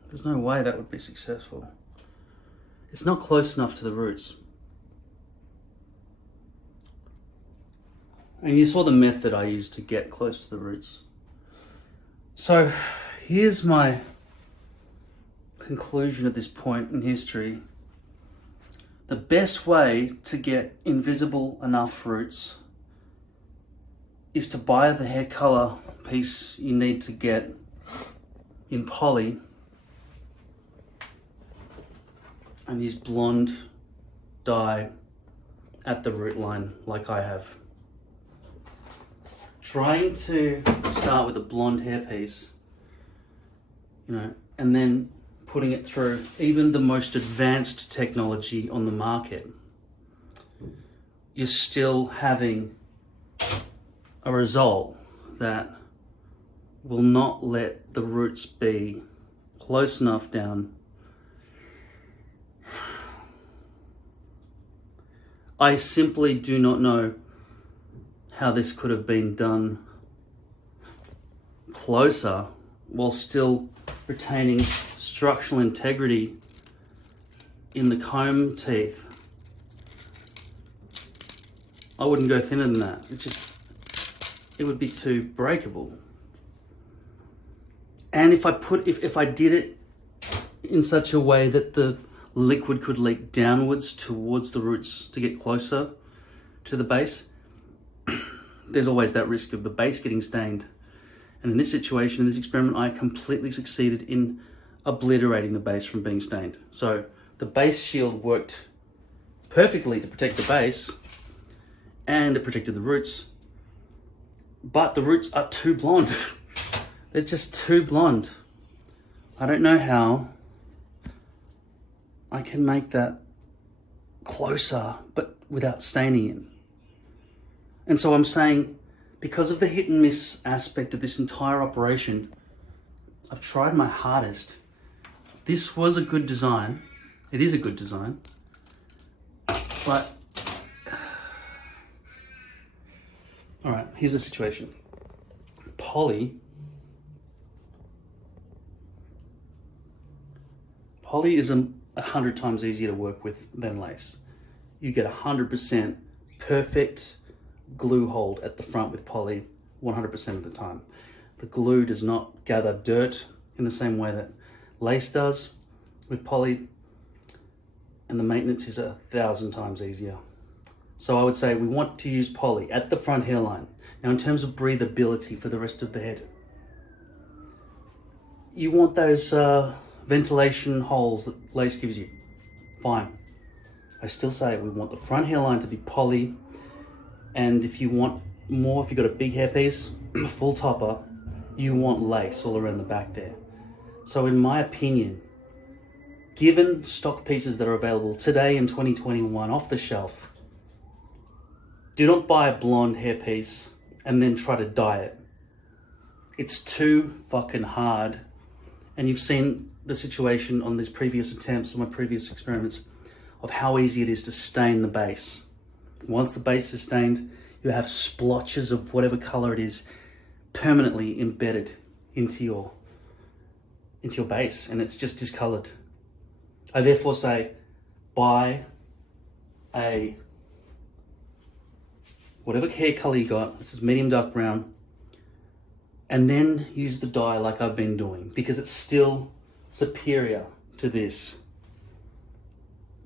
There's no way that would be successful. It's not close enough to the roots. And you saw the method I used to get close to the roots. So here's my conclusion at this point in history. The best way to get invisible enough roots is to buy the hair color piece you need to get in poly and use blonde dye at the root line like I have. Trying to start with a blonde hairpiece, and then putting it through even the most advanced technology on the market, you're still having a result that will not let the roots be close enough down. I simply do not know how this could have been done closer while still retaining structural integrity in the comb teeth. I wouldn't go thinner than that. It would be too breakable. And if I did it in such a way that the liquid could leak downwards towards the roots to get closer to the base, there's always that risk of the base getting stained. And in this situation, in this experiment, I completely succeeded in obliterating the base from being stained. So the base shield worked perfectly to protect the base, and it protected the roots, but the roots are too blonde. They're just too blonde. I don't know how I can make that closer, but without staining it. And so I'm saying, because of the hit and miss aspect of this entire operation, I've tried my hardest. This was a good design. It is a good design. But, all right, here's the situation. Poly is 100 times easier to work with than lace. You get 100% perfect glue hold at the front with poly 100% of the time. The glue does not gather dirt in the same way that lace does with poly, and the maintenance is 1,000 times easier. So I would say we want to use poly at the front hairline. Now, in terms of breathability for the rest of the head, you want those ventilation holes that lace gives you. Fine. I still say we want the front hairline to be poly, and if you want more, if you've got a big hairpiece, full topper, you want lace all around the back there. So in my opinion, given stock pieces that are available today in 2021 off the shelf, do not buy a blonde hairpiece and then try to dye it. It's too fucking hard. And you've seen the situation on these previous attempts, on my previous experiments, of how easy it is to stain the base. Once the base is stained, you have splotches of whatever color it is permanently embedded into your base, and it's just discolored. I therefore say, buy a whatever hair color you got, this is medium dark brown, and then use the dye like I've been doing, because it's still superior to this.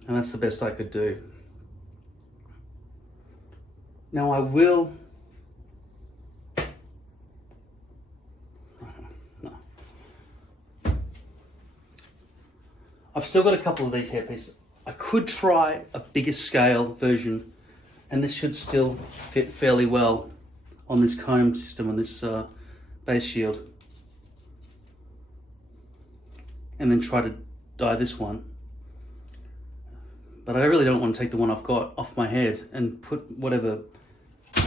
And that's the best I could do. Now I will... No. I've still got a couple of these hairpieces. I could try a bigger scale version, and this should still fit fairly well on this comb system, on this base shield. And then try to dye this one. But I really don't want to take the one I've got off my head and put whatever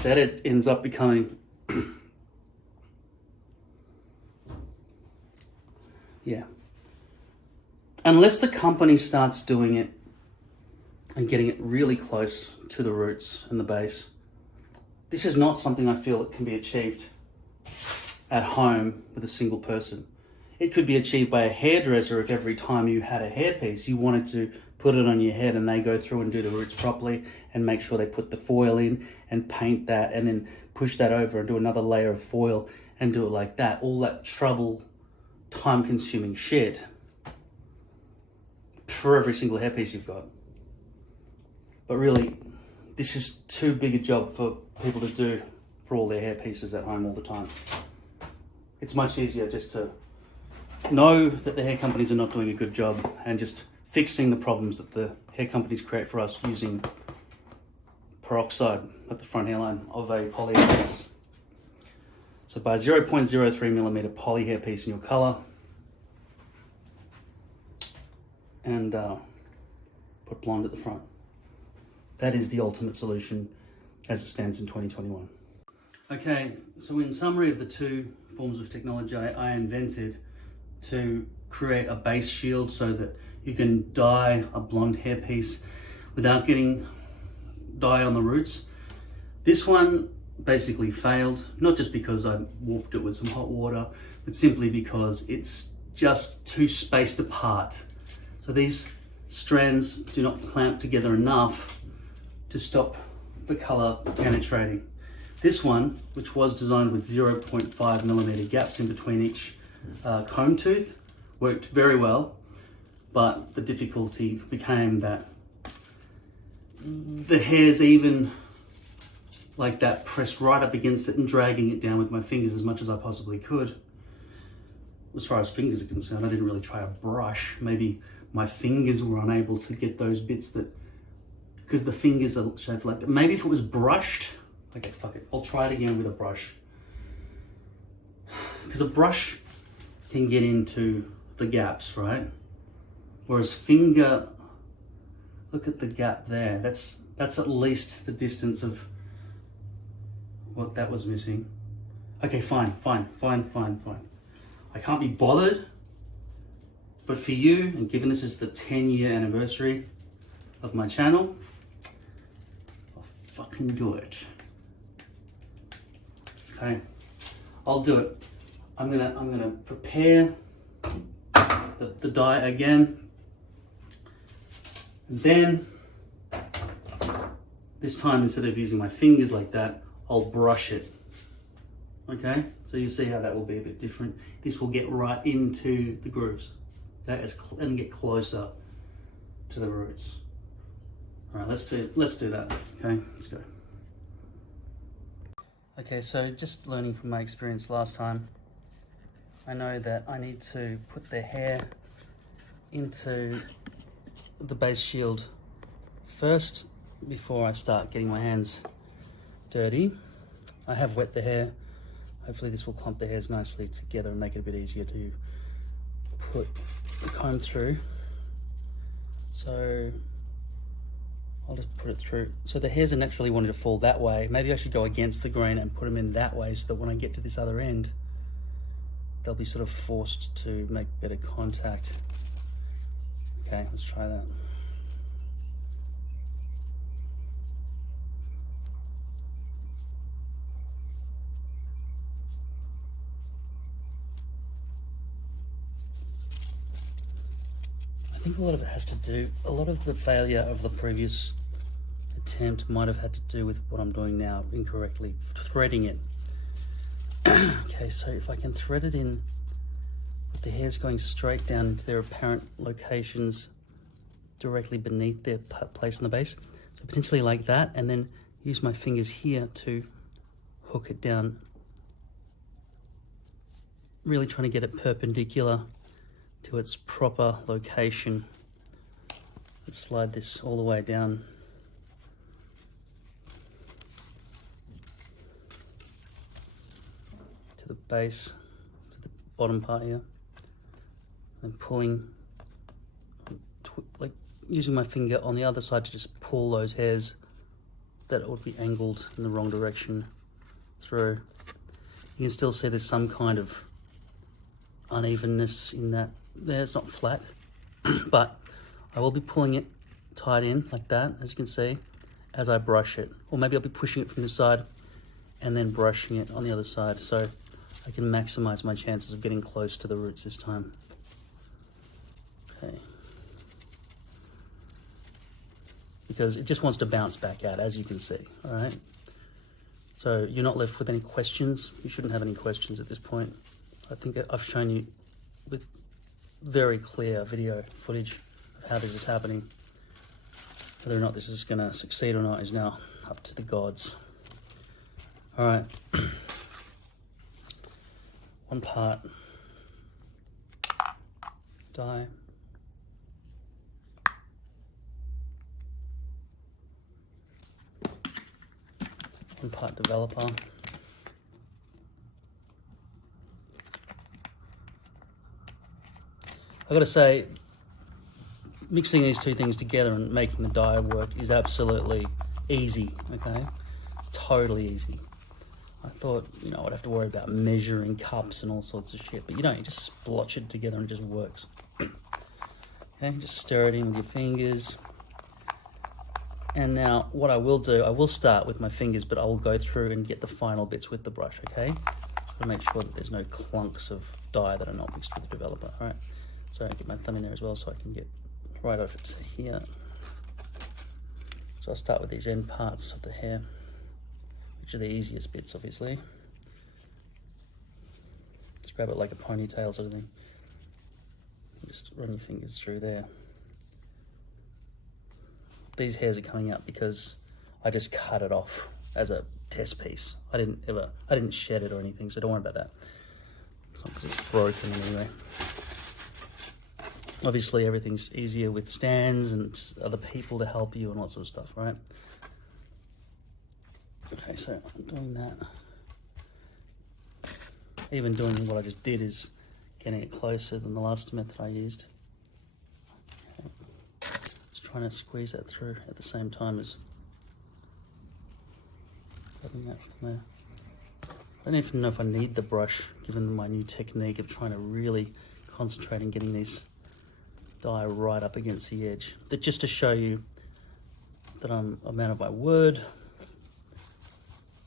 that it ends up becoming. Yeah. Unless the company starts doing it and getting it really close to the roots and the base, this is not something I feel that can be achieved at home with a single person. It could be achieved by a hairdresser if every time you had a hairpiece, you wanted to put it on your head and they go through and do the roots properly and make sure they put the foil in and paint that and then push that over and do another layer of foil and do it like that. All that trouble, time-consuming shit for every single hairpiece you've got. But really, this is too big a job for people to do for all their hair pieces at home all the time. It's much easier just to know that the hair companies are not doing a good job and just fixing the problems that the hair companies create for us using peroxide at the front hairline of a poly hairpiece. So buy a 0.03mm poly hairpiece in your color and put blonde at the front. That is the ultimate solution as it stands in 2021. Okay, so in summary of the two forms of technology I invented to create a base shield so that you can dye a blonde hairpiece without getting dye on the roots. This one basically failed, not just because I warped it with some hot water, but simply because it's just too spaced apart. So these strands do not clamp together enough to stop the color penetrating. This one, which was designed with 0.5mm gaps in between each comb tooth, worked very well, but the difficulty became that the hairs, even like that, pressed right up against it and dragging it down with my fingers as much as I possibly could. As far as fingers are concerned, I didn't really try a brush. Maybe my fingers were unable to get those bits that, because the fingers are shaped like that. Maybe if it was brushed, okay, fuck it. I'll try it again with a brush. Because a brush can get into the gaps, right? Whereas finger, look at the gap there. That's at least the distance of what that was missing. Okay, fine. I can't be bothered, but for you, and given this is the 10-year anniversary of my channel, I'll fucking do it. Okay, I'll do it. I'm gonna prepare the dye again. And then, this time, instead of using my fingers like that, I'll brush it. Okay, so you see how that will be a bit different. This will get right into the grooves, okay, and get closer to the roots. All right, let's do that. Okay, let's go. Okay, so just learning from my experience last time, I know that I need to put the hair into the base shield first before I start getting my hands dirty. I have wet the hair. Hopefully this will clump the hairs nicely together and make it a bit easier to put the comb through. So I'll just put it through. So the hairs are naturally wanting to fall that way. Maybe I should go against the grain and put them in that way so that when I get to this other end, they'll be sort of forced to make better contact. Okay, let's try that. I think a lot of it has to do, a lot of the failure of the previous attempt might have had to do with what I'm doing now incorrectly, threading it. Okay, so if I can thread it in with the hairs going straight down into their apparent locations directly beneath their place on the base, so potentially like that, and then use my fingers here to hook it down, really trying to get it perpendicular to its proper location. Let's slide this all the way down. To the base, to the bottom part here. And pulling, like using my finger on the other side to just pull those hairs that would be angled in the wrong direction through. You can still see there's some kind of unevenness in that. There, it's not flat, but I will be pulling it tight in like that, as you can see, as I brush it. Or maybe I'll be pushing it from this side and then brushing it on the other side, so I can maximize my chances of getting close to the roots this time. Okay. Because it just wants to bounce back out, as you can see, all right? So you're not left with any questions. You shouldn't have any questions at this point. I think I've shown you with very clear video footage of how this is happening. Whether or not this is going to succeed or not is now up to the gods. All right. One part dye. One part developer. I've got to say, mixing these two things together and making the dye work is absolutely easy, okay? It's totally easy. I thought, you know, I'd have to worry about measuring cups and all sorts of shit, but you don't, you just splotch it together and it just works. Okay, just stir it in with your fingers. And now what I will do, I will start with my fingers, but I will go through and get the final bits with the brush, okay? To make sure that there's no clunks of dye that are not mixed with the developer, all right? So I get my thumb in there as well so I can get right over to here. So I'll start with these end parts of the hair, which are the easiest bits, obviously. Just grab it like a ponytail sort of thing. Just run your fingers through there. These hairs are coming out because I just cut it off as a test piece. I didn't shed it or anything, so don't worry about that. It's not because it's broken anyway. Obviously, everything's easier with stands and other people to help you and all sort of stuff, right? Okay, so I'm doing that. Even doing what I just did is getting it closer than the last method I used. Okay. Just trying to squeeze that through at the same time as grabbing that from there. I don't even know if I need the brush, given my new technique of trying to really concentrate on getting these dye right up against the edge. But just to show you that I'm a man of my word,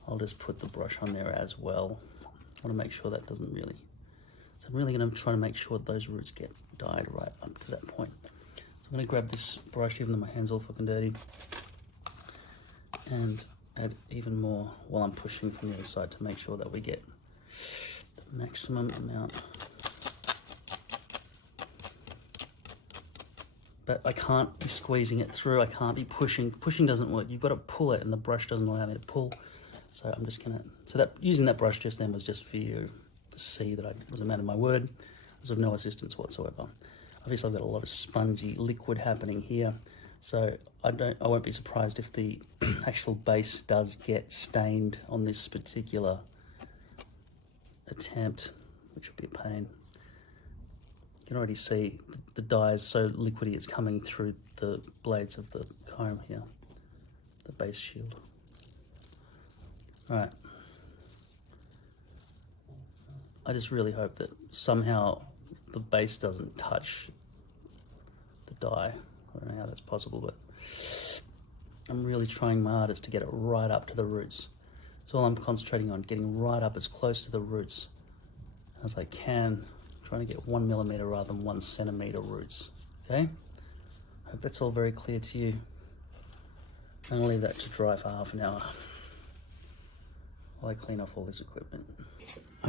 I'll just put the brush on there as well. I want to make sure that doesn't really... So I'm really going to try to make sure those roots get dyed right up to that point. So I'm going to grab this brush, even though my hand's all fucking dirty, and add even more while I'm pushing from the other side to make sure that we get the maximum amount. But I can't be squeezing it through. I can't be pushing. Pushing doesn't work. You've got to pull it, and the brush doesn't allow me to pull. So I'm just gonna. So that using that brush just then was just for you to see that I was a man of my word. I was of no assistance whatsoever. Obviously, I've got a lot of spongy liquid happening here, so I won't be surprised if the actual base does get stained on this particular attempt, which will be a pain. You can already see the dye is so liquidy it's coming through the blades of the comb here, the base shield. All right. I just really hope that somehow the base doesn't touch the dye. I don't know how that's possible, but I'm really trying my hardest to get it right up to the roots. That's all I'm concentrating on, getting right up as close to the roots as I can. Trying to get 1 millimeter rather than 1 centimeter roots, okay? Hope that's all very clear to you. I'm gonna leave that to dry for half an hour while I clean off all this equipment.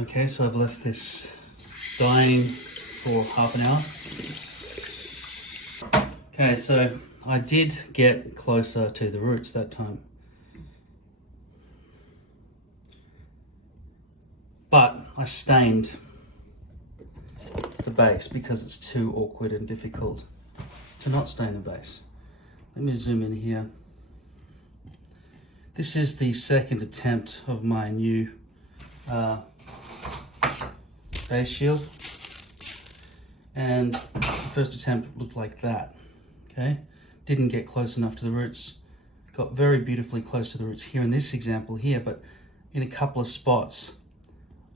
Okay, so I've left this drying for half an hour. Okay, so I did get closer to the roots that time. But I stained the base because it's too awkward and difficult to not stain the base. Let me zoom in here. This is the second attempt of my new base shield, and the first attempt looked like that. Okay, didn't get close enough to the roots, got very beautifully close to the roots here in this example here, but in a couple of spots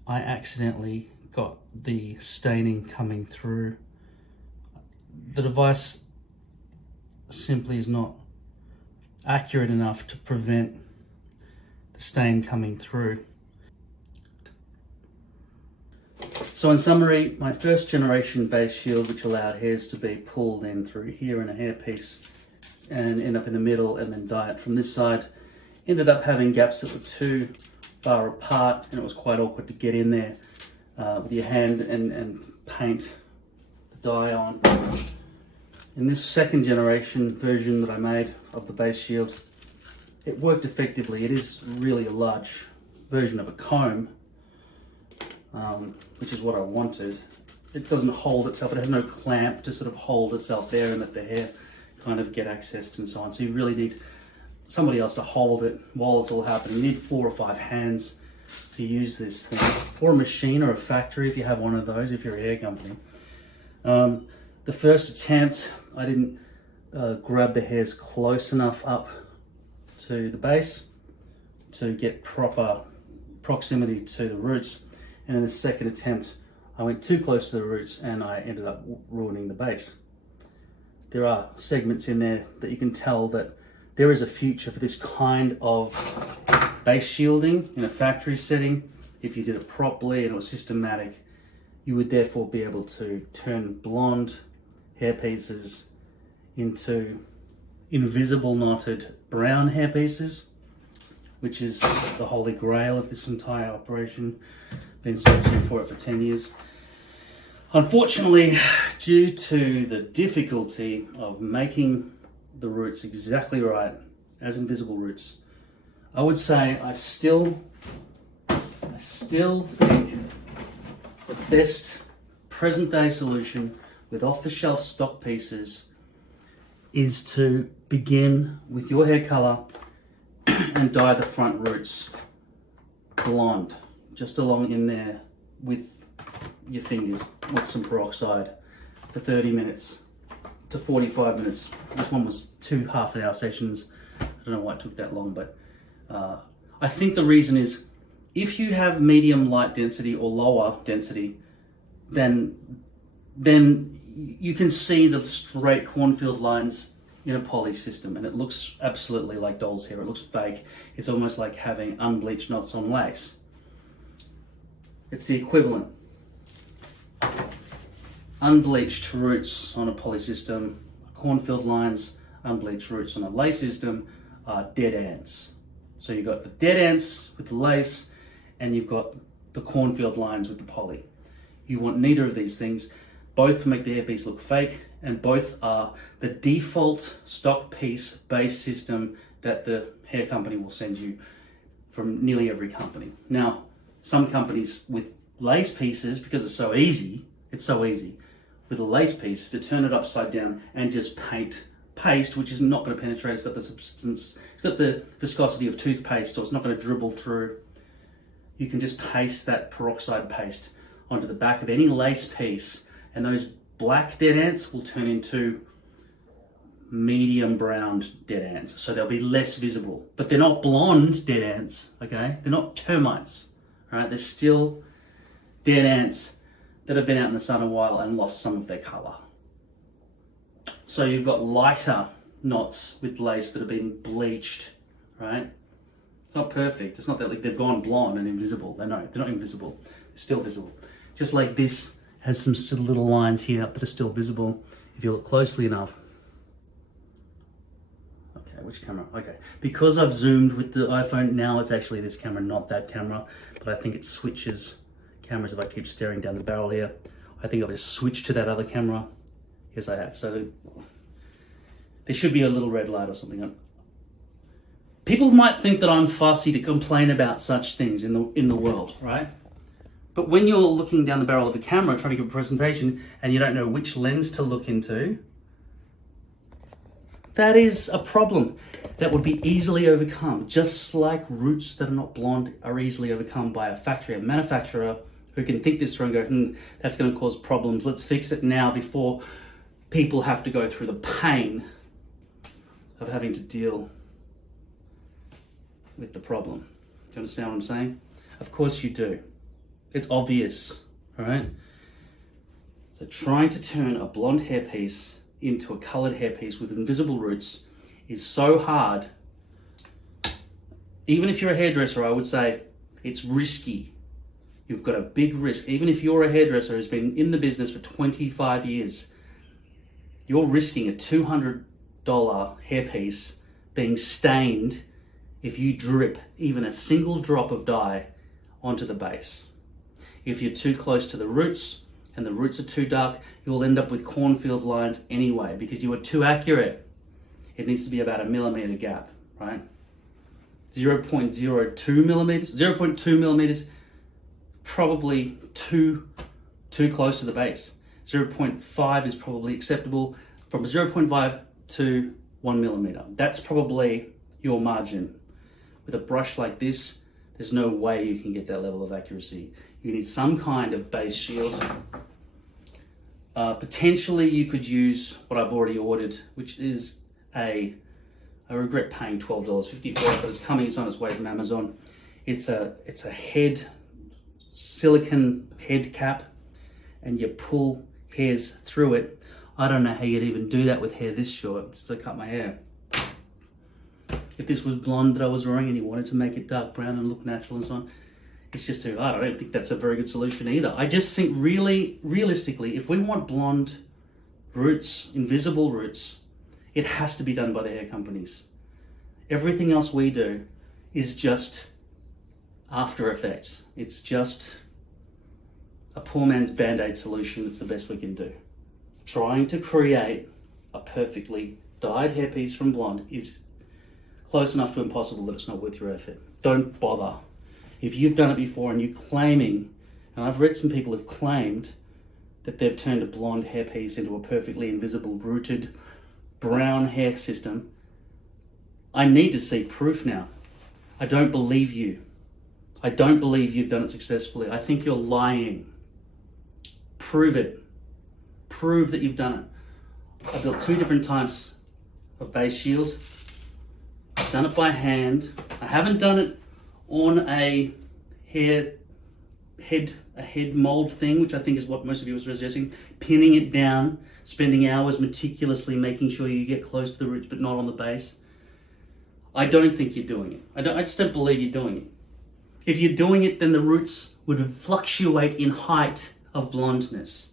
I accidentally got the staining coming through. The device simply is not accurate enough to prevent the stain coming through. So in summary, my first generation base shield, which allowed hairs to be pulled in through here in a hairpiece and end up in the middle and then dye it from this side, ended up having gaps that were too far apart, and it was quite awkward to get in there with your hand and paint the dye on. In this second generation version that I made of the base shield. It worked effectively. It is really a large version of a comb, which is what I wanted. It doesn't hold itself, it has no clamp to sort of hold itself there and let the hair kind of get accessed and so on. So you really need somebody else to hold it while it's all happening. You need 4 or 5 hands to use this thing. For a machine or a factory, if you have one of those, if you're a hair company. The first attempt, I didn't grab the hairs close enough up to the base to get proper proximity to the roots. And in the second attempt, I went too close to the roots and I ended up ruining the base. There are segments in there that you can tell that there is a future for this kind of base shielding in a factory setting. If you did it properly and it was systematic, you would therefore be able to turn blonde hair pieces into invisible knotted brown hair pieces, which is the holy grail of this entire operation. Been searching for it for 10 years. Unfortunately, due to the difficulty of making the roots exactly right as invisible roots, I would say I still think the best present day solution with off-the-shelf stock pieces is to begin with your hair color and dye the front roots blonde, just along in there with your fingers with some peroxide for 30 minutes to 45 minutes. This one was 2 half-an-hour sessions. I don't know why it took that long, but I think the reason is if you have medium light density or lower density, then you can see the straight cornfield lines in a poly system, and it looks absolutely like doll's hair. It looks fake. It's almost like having unbleached knots on lace. It's the equivalent. Unbleached roots on a poly system, cornfield lines, unbleached roots on a lace system are dead ants. So you've got the dead ants with the lace, and you've got the cornfield lines with the poly. You want neither of these things. Both make the hairpiece look fake, and both are the default stock piece base system that the hair company will send you from nearly every company. Now, some companies with lace pieces, because it's so easy with a lace piece to turn it upside down and just paste, which is not going to penetrate. It's got the substance, it's got the viscosity of toothpaste, so it's not going to dribble through. You can just paste that peroxide paste onto the back of any lace piece, and those black dead ants will turn into medium browned dead ants. So they'll be less visible, but they're not blonde dead ants, okay? They're not termites, all right? They're still dead ants that have been out in the sun a while and lost some of their color. So you've got lighter knots with lace that have been bleached, right? It's not perfect. It's not that like they've gone blonde and invisible. They're not invisible. They're still visible. Just like this has some little lines here that are still visible if you look closely enough. Okay, which camera? Okay. Because I've zoomed with the iPhone, now it's actually this camera, not that camera, but I think it switches cameras if I keep staring down the barrel here. I think I'll just switch to that other camera. Yes, I have. So there should be a little red light or something. People might think that I'm fussy to complain about such things in the world, right? But when you're looking down the barrel of a camera trying to give a presentation and you don't know which lens to look into, that is a problem that would be easily overcome, just like roots that are not blonde are easily overcome by a factory, a manufacturer who can think this through and go, that's going to cause problems. Let's fix it now before people have to go through the pain of having to deal with the problem. Do you understand what I'm saying? Of course you do. It's obvious, all right? So trying to turn a blonde hairpiece into a colored hairpiece with invisible roots is so hard. Even if you're a hairdresser, I would say it's risky. You've got a big risk. Even if you're a hairdresser who's been in the business for 25 years, you're risking a $200 hairpiece being stained if you drip even a single drop of dye onto the base. If you're too close to the roots and the roots are too dark, you'll end up with cornfield lines anyway because you were too accurate. it needs to be about a millimeter gap, right? 0.02 millimeters, 0.2 millimeters, probably too close to the base. 0.5 is probably acceptable. From 0.5 to 1 millimeter. That's probably your margin. With a brush like this, there's no way you can get that level of accuracy. You need some kind of base shield. Potentially you could use what I've already ordered, which is I regret paying $12.50 for it, but it's coming, it's on its way from Amazon. It's a silicone head cap, and you pull hairs through it. I don't know how you'd even do that with hair this short, just to cut my hair. If this was blonde that I was wearing and you wanted to make it dark brown and look natural and so on, it's just too hard. I don't think that's a very good solution either. I just think realistically, if we want blonde roots, invisible roots, it has to be done by the hair companies. Everything else we do is just after effects. It's just a poor man's Band-Aid solution that's the best we can do. Trying to create a perfectly dyed hairpiece from blonde is close enough to impossible that it's not worth your effort. Don't bother. If you've done it before and you're claiming, and I've read some people have claimed that they've turned a blonde hairpiece into a perfectly invisible rooted brown hair system, I need to see proof now. I don't believe you. I don't believe you've done it successfully. I think you're lying. Prove it. Prove that you've done it. I built 2 different types of base shield. I've done it by hand. I haven't done it on a head mold thing, which I think is what most of you were suggesting. Pinning it down, spending hours meticulously making sure you get close to the roots but not on the base. I don't think you're doing it. I just don't believe you're doing it. If you're doing it, then the roots would fluctuate in height of blondness.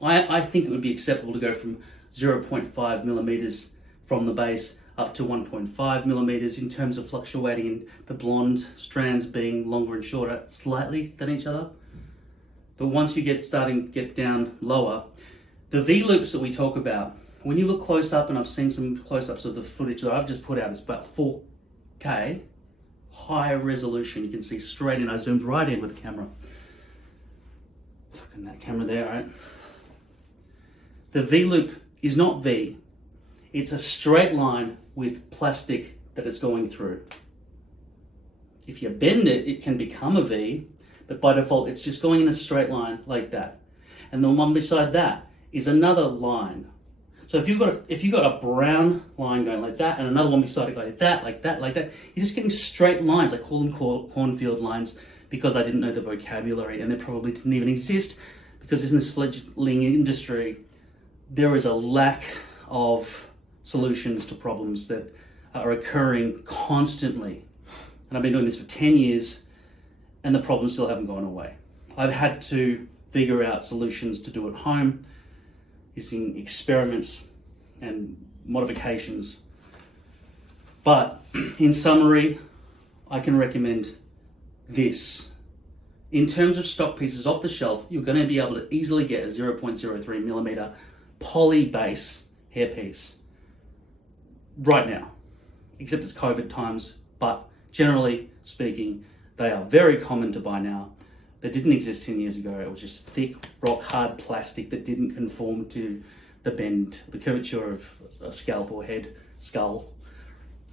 I think it would be acceptable to go from 0.5 millimeters from the base up to 1.5 millimeters in terms of fluctuating in the blonde strands being longer and shorter slightly than each other. But once you get down lower, the V-loops that we talk about, when you look close up, and I've seen some close-ups of the footage that I've just put out, it's about 4K, high resolution. You can see straight in. I zoomed right in with the camera. Look at that camera there, right? The V-loop is not V. It's a straight line with plastic that it's going through. If you bend it, it can become a V, but by default, it's just going in a straight line like that. And the one beside that is another line. So if you've got a brown line going like that, and another one beside it like that, you're just getting straight lines. I call them cornfield lines because I didn't know the vocabulary, and they probably didn't even exist because in this fledgling industry, there is a lack of solutions to problems that are occurring constantly. And I've been doing this for 10 years and the problems still haven't gone away. I've had to figure out solutions to do at home using experiments and modifications. But in summary, I can recommend this. In terms of stock pieces off the shelf, you're going to be able to easily get a 0.03 millimeter poly base hairpiece right now, except it's COVID times, but generally speaking, they are very common to buy now. They didn't exist 10 years ago. It was just thick, rock hard plastic that didn't conform to the bend, the curvature of a scalp or skull.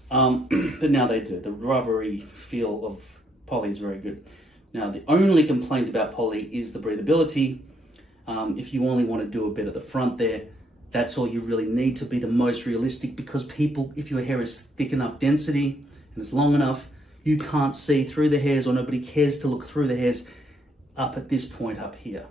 But now they do. The rubbery feel of poly is very good. Now, the only complaint about poly is the breathability. If you only want to do a bit at the front there, that's all you really need to be the most realistic, because people, if your hair is thick enough density and it's long enough, you can't see through the hairs, or nobody cares to look through the hairs up at this point up here.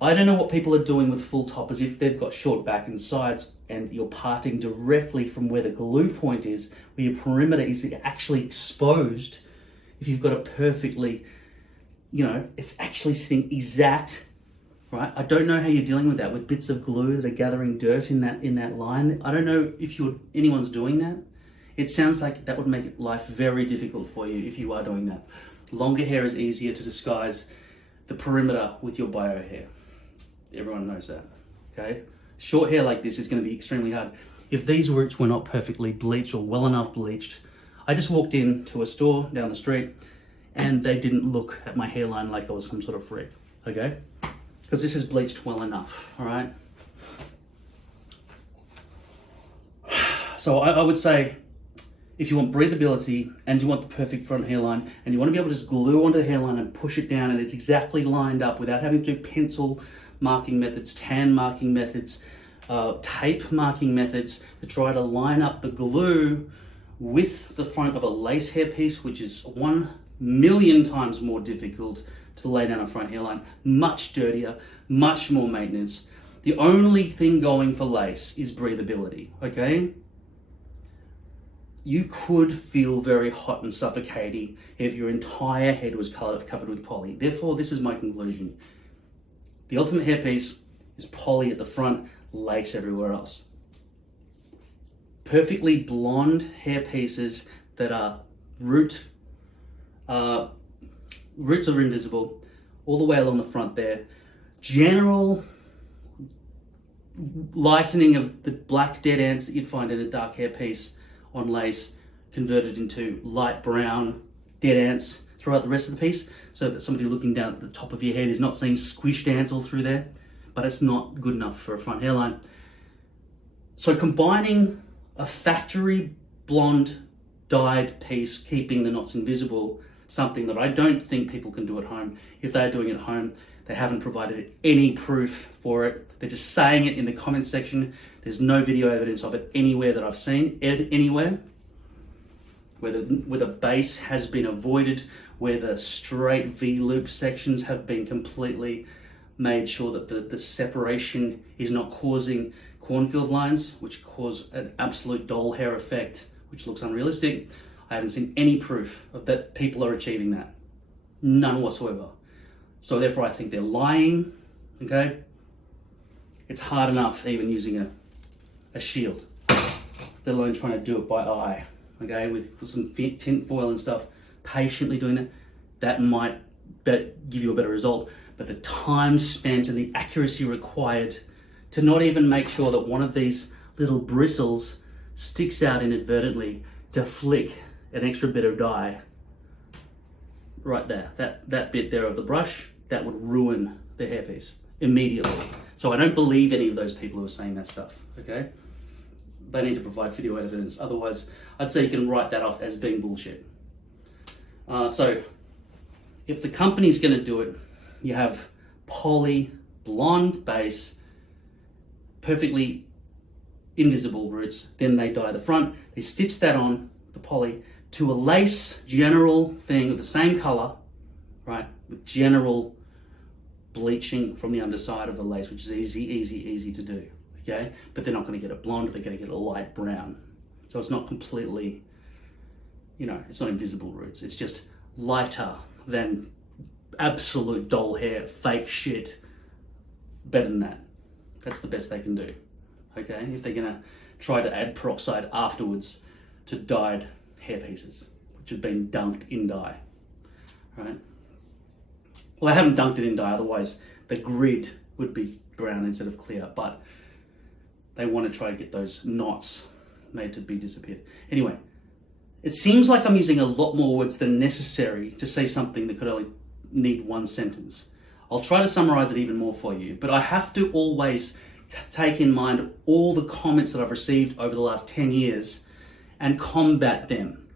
I don't know what people are doing with full toppers if they've got short back and sides and you're parting directly from where the glue point is, where your perimeter is actually exposed. If you've got a perfectly, it's actually sitting exact, right? I don't know how you're dealing with that, with bits of glue that are gathering dirt in that line. I don't know if anyone's doing that. It sounds like that would make life very difficult for you if you are doing that. Longer hair is easier to disguise the perimeter with your bio hair. Everyone knows that, okay? Short hair like this is going to be extremely hard. if these roots were not perfectly bleached or well enough bleached. I just walked into a store down the street and they didn't look at my hairline like I was some sort of freak, okay? Because this is bleached well enough, all right? So I would say, if you want breathability and you want the perfect front hairline and you want to be able to just glue onto the hairline and push it down and it's exactly lined up without having to do pencil marking methods, tan marking methods, tape marking methods to try to line up the glue with the front of a lace hairpiece, which is 1,000,000 times more difficult to lay down a front hairline, much dirtier, much more maintenance. The only thing going for lace is breathability, okay? You could feel very hot and suffocating if your entire head was covered with poly. Therefore, this is my conclusion. The ultimate hairpiece is poly at the front, lace everywhere else. Perfectly blonde hairpieces that are roots are invisible all the way along the front there. General lightening of the black dead ants that you'd find in a dark hairpiece on lace converted into light brown dead ants throughout the rest of the piece, so that somebody looking down at the top of your head is not seeing squished ants all through there, but it's not good enough for a front hairline. So combining a factory blonde dyed piece, keeping the knots invisible, something that I don't think people can do at home. If they're doing it at home, they haven't provided any proof for it. They're just saying it in the comments section. There's no video evidence of it anywhere that I've seen, anywhere. Where the base has been avoided, where the straight V-loop sections have been completely made sure that the separation is not causing cornfield lines, which cause an absolute doll hair effect, which looks unrealistic. I haven't seen any proof of that people are achieving that. None whatsoever. So therefore I think they're lying, okay? It's hard enough even using a shield, let alone trying to do it by eye, okay? With some tint foil and stuff, patiently doing that might give you a better result. But the time spent and the accuracy required to not even make sure that one of these little bristles sticks out inadvertently to flick an extra bit of dye right there, that bit there of the brush, that would ruin the hairpiece immediately. So I don't believe any of those people who are saying that stuff, okay? They need to provide video evidence. Otherwise, I'd say you can write that off as being bullshit. So if the company's gonna do it, you have poly, blonde base, perfectly invisible roots, then they dye the front, they stitch that on, the poly, to a lace general thing of the same color, right, with general bleaching from the underside of the lace, which is easy to do, okay? But they're not gonna get it blonde, they're gonna get a light brown. So it's not completely, it's not invisible roots, it's just lighter than absolute doll hair, fake shit. Better than that. That's the best they can do, okay? If they're gonna try to add peroxide afterwards to dyed hair pieces, which have been dunked in dye, right? Well, I haven't dunked it in dye, otherwise the grid would be brown instead of clear, but they want to try to get those knots made to be disappeared. Anyway, it seems like I'm using a lot more words than necessary to say something that could only need one sentence. I'll try to summarize it even more for you, but I have to always take in mind all the comments that I've received over the last 10 years and combat them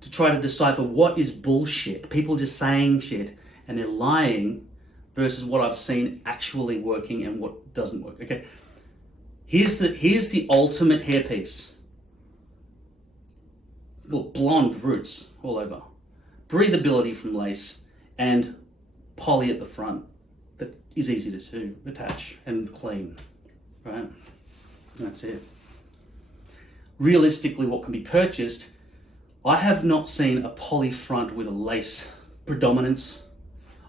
to try to decipher what is bullshit, people just saying shit and they're lying, versus what I've seen actually working and what doesn't work. Okay, here's the ultimate hairpiece. Well, blonde roots all over, breathability from lace, and poly at the front that is easy to attach and clean, right? That's it. Realistically, what can be purchased, I have not seen a poly front with a lace predominance.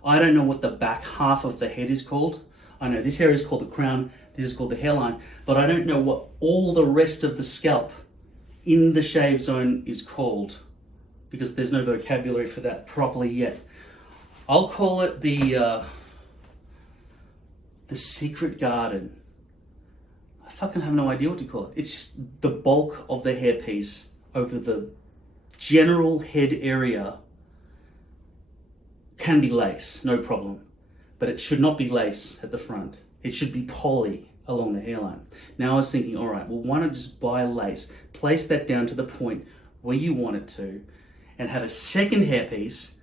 I don't know what the back half of the head is called. I know this area is called the crown, this is called the hairline, but I don't know what all the rest of the scalp in the shave zone is called, because there's no vocabulary for that properly yet. I'll call it the secret garden. I fucking have no idea what to call it. It's just the bulk of the hairpiece over the general head area can be lace, no problem. But it should not be lace at the front. It should be poly along the hairline. Now I was thinking, all right, well, why not just buy lace, place that down to the point where you want it to, and have a second hairpiece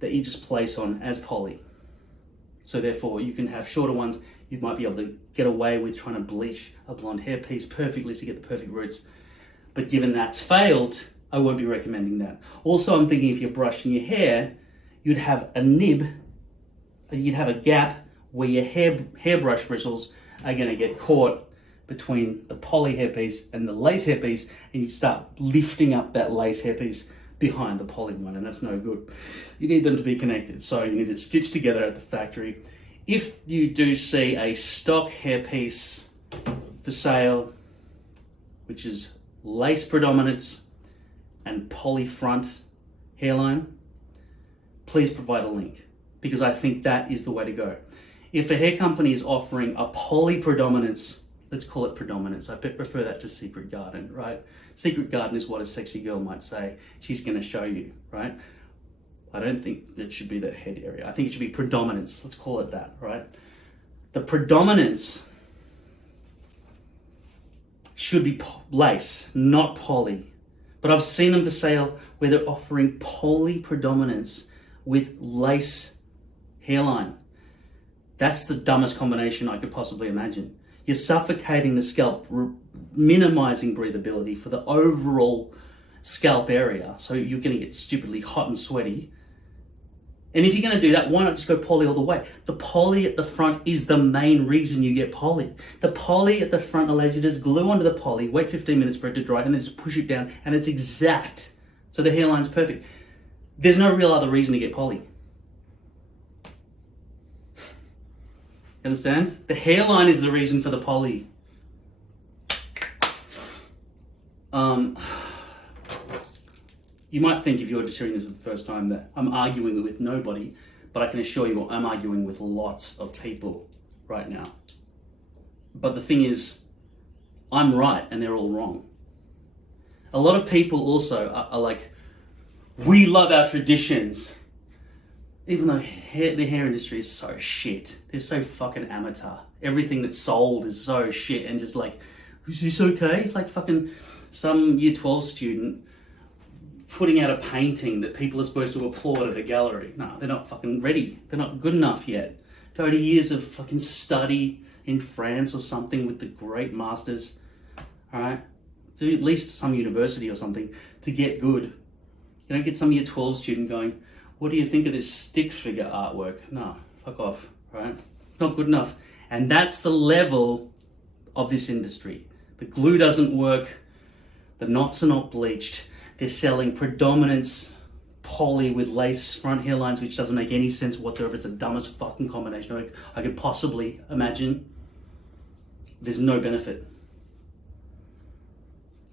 that you just place on as poly. So therefore you can have shorter ones. You might be able to get away with trying to bleach a blonde hairpiece perfectly to get the perfect roots. But given that's failed, I won't be recommending that. Also, I'm thinking if you're brushing your hair, you'd have a nib, you'd have a gap where your hairbrush bristles are going to get caught between the poly hairpiece and the lace hairpiece, and you start lifting up that lace hairpiece behind the poly one, and that's no good. You need them to be connected, so you need it stitched together at the factory. If you do see a stock hairpiece for sale, which is lace predominance and poly front hairline, please provide a link, because I think that is the way to go. If a hair company is offering a poly predominance, let's call it predominance, I prefer that to Secret Garden, right? Secret Garden is what a sexy girl might say. She's going to show you, right? I don't think it should be the head area. I think it should be predominance. Let's call it that, right? The predominance should be lace, not poly. But I've seen them for sale where they're offering poly predominance with lace hairline. That's the dumbest combination I could possibly imagine. You're suffocating the scalp, minimizing breathability for the overall scalp area. So you're going to get stupidly hot and sweaty. And if you're going to do that, why not just go poly all the way? The poly at the front is the main reason you get poly. The poly at the front allows you to just glue onto the poly, wait 15 minutes for it to dry, and then just push it down, and it's exact. So the hairline's perfect. There's no real other reason to get poly. Understand? The hairline is the reason for the poly. You might think if you're just hearing this for the first time that I'm arguing with nobody, but I can assure you I'm arguing with lots of people right now. But the thing is, I'm right and they're all wrong. A lot of people also are like, we love our traditions. Even though the hair industry is so shit. They're so fucking amateur. Everything that's sold is so shit and just like, is this okay? It's like fucking some year 12 student putting out a painting that people are supposed to applaud at a gallery. No, they're not fucking ready. They're not good enough yet. Go to years of fucking study in France or something with the great masters. All right? Do at least some university or something to get good. You don't get some year 12 student going, what do you think of this stick figure artwork? No, fuck off, right? It's not good enough. And that's the level of this industry. The glue doesn't work. The knots are not bleached. They're selling predominance poly with lace front hairlines, which doesn't make any sense whatsoever. It's the dumbest fucking combination I could possibly imagine. There's no benefit.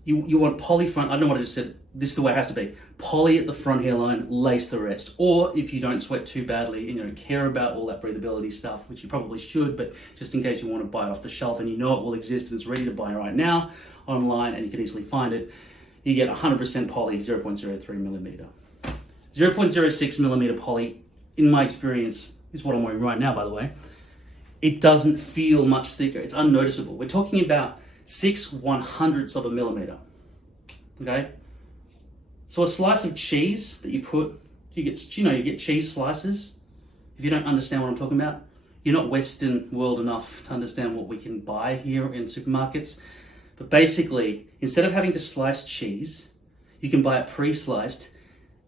You want poly front, I don't know what I just said, this is the way it has to be. Poly at the front hairline, lace the rest. Or if you don't sweat too badly and you don't care about all that breathability stuff, which you probably should, but just in case you want to buy it off the shelf and you know it will exist and it's ready to buy right now online and you can easily find it, you get 100% poly, 0.03 millimeter. 0.06 millimeter poly, in my experience, is what I'm wearing right now, by the way. It doesn't feel much thicker. It's unnoticeable. We're talking about 6/100ths of a millimeter. Okay? So a slice of cheese that you put, you get cheese slices. If you don't understand what I'm talking about, you're not Western world enough to understand what we can buy here in supermarkets. But basically, instead of having to slice cheese, you can buy it pre-sliced,